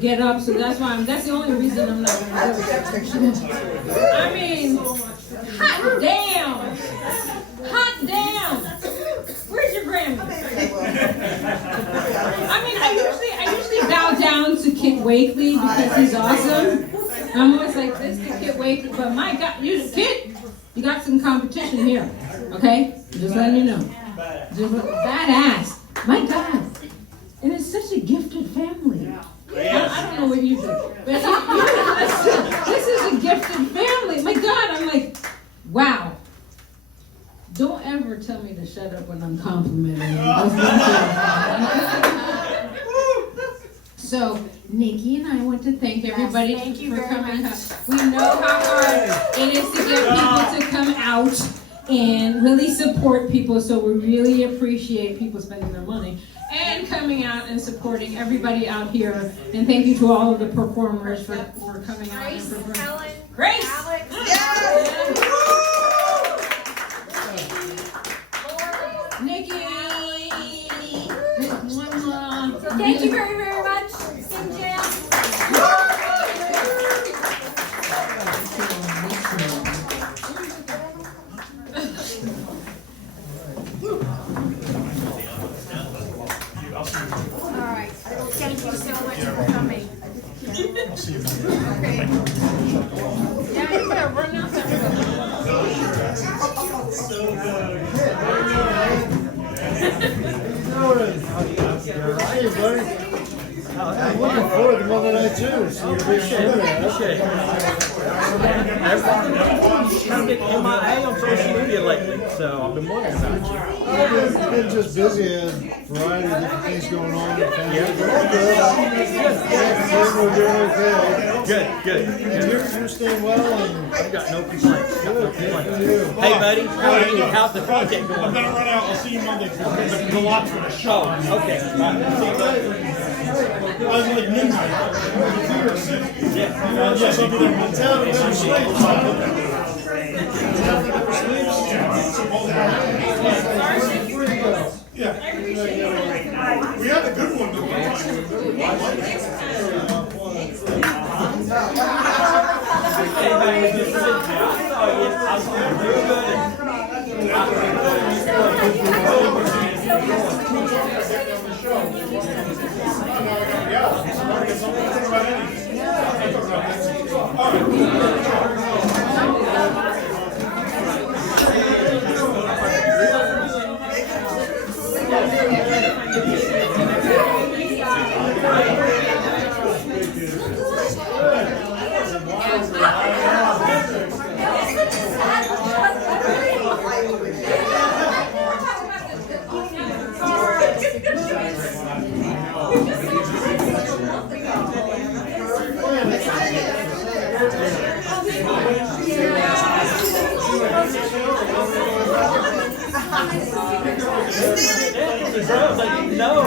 get up, so that's the only reason I'm not gonna do it. I mean, hot damn! Hot damn! Where's your Grammy? I mean, I usually bow down to Kit Wakely because he's awesome. I'm always like this to Kit Wakely, but my God, Kit, you got some competition here, okay? Just letting you know. Badass. My God. And it's such a gifted family. I don't know what you do. But this is a gifted family. My God, I'm like, wow. Don't ever tell me to shut up when I'm complimenting you. That's not fair. So, Nicki and I want to thank everybody for coming. We know how hard it is to get people to come out and really support people, so we really appreciate people spending their money and coming out and supporting everybody out here. And thank you to all of the performers for coming out and performing. Helen, Grace! Alex, Nicki! thank you very, very much. Sim Jam. All right. Thank you so much for coming. Okay. Yeah, you better run out Hey, buddy. I'm looking forward to Monday night too. So you're appreciate Everyone's kind of been MIA on social media lately, so I've been wondering about you. I've been just busy, a variety of different things going on. Good. You're staying well, and I've got no complaints. Hey, buddy, how are you? How's the project going? I'm gonna run out. I'll see you Monday. The watch for the show. Okay. I was like midnight. Yeah. Yes, I'll be there. Town never sleeps. Where'd you go? Yeah. We had a good one. No.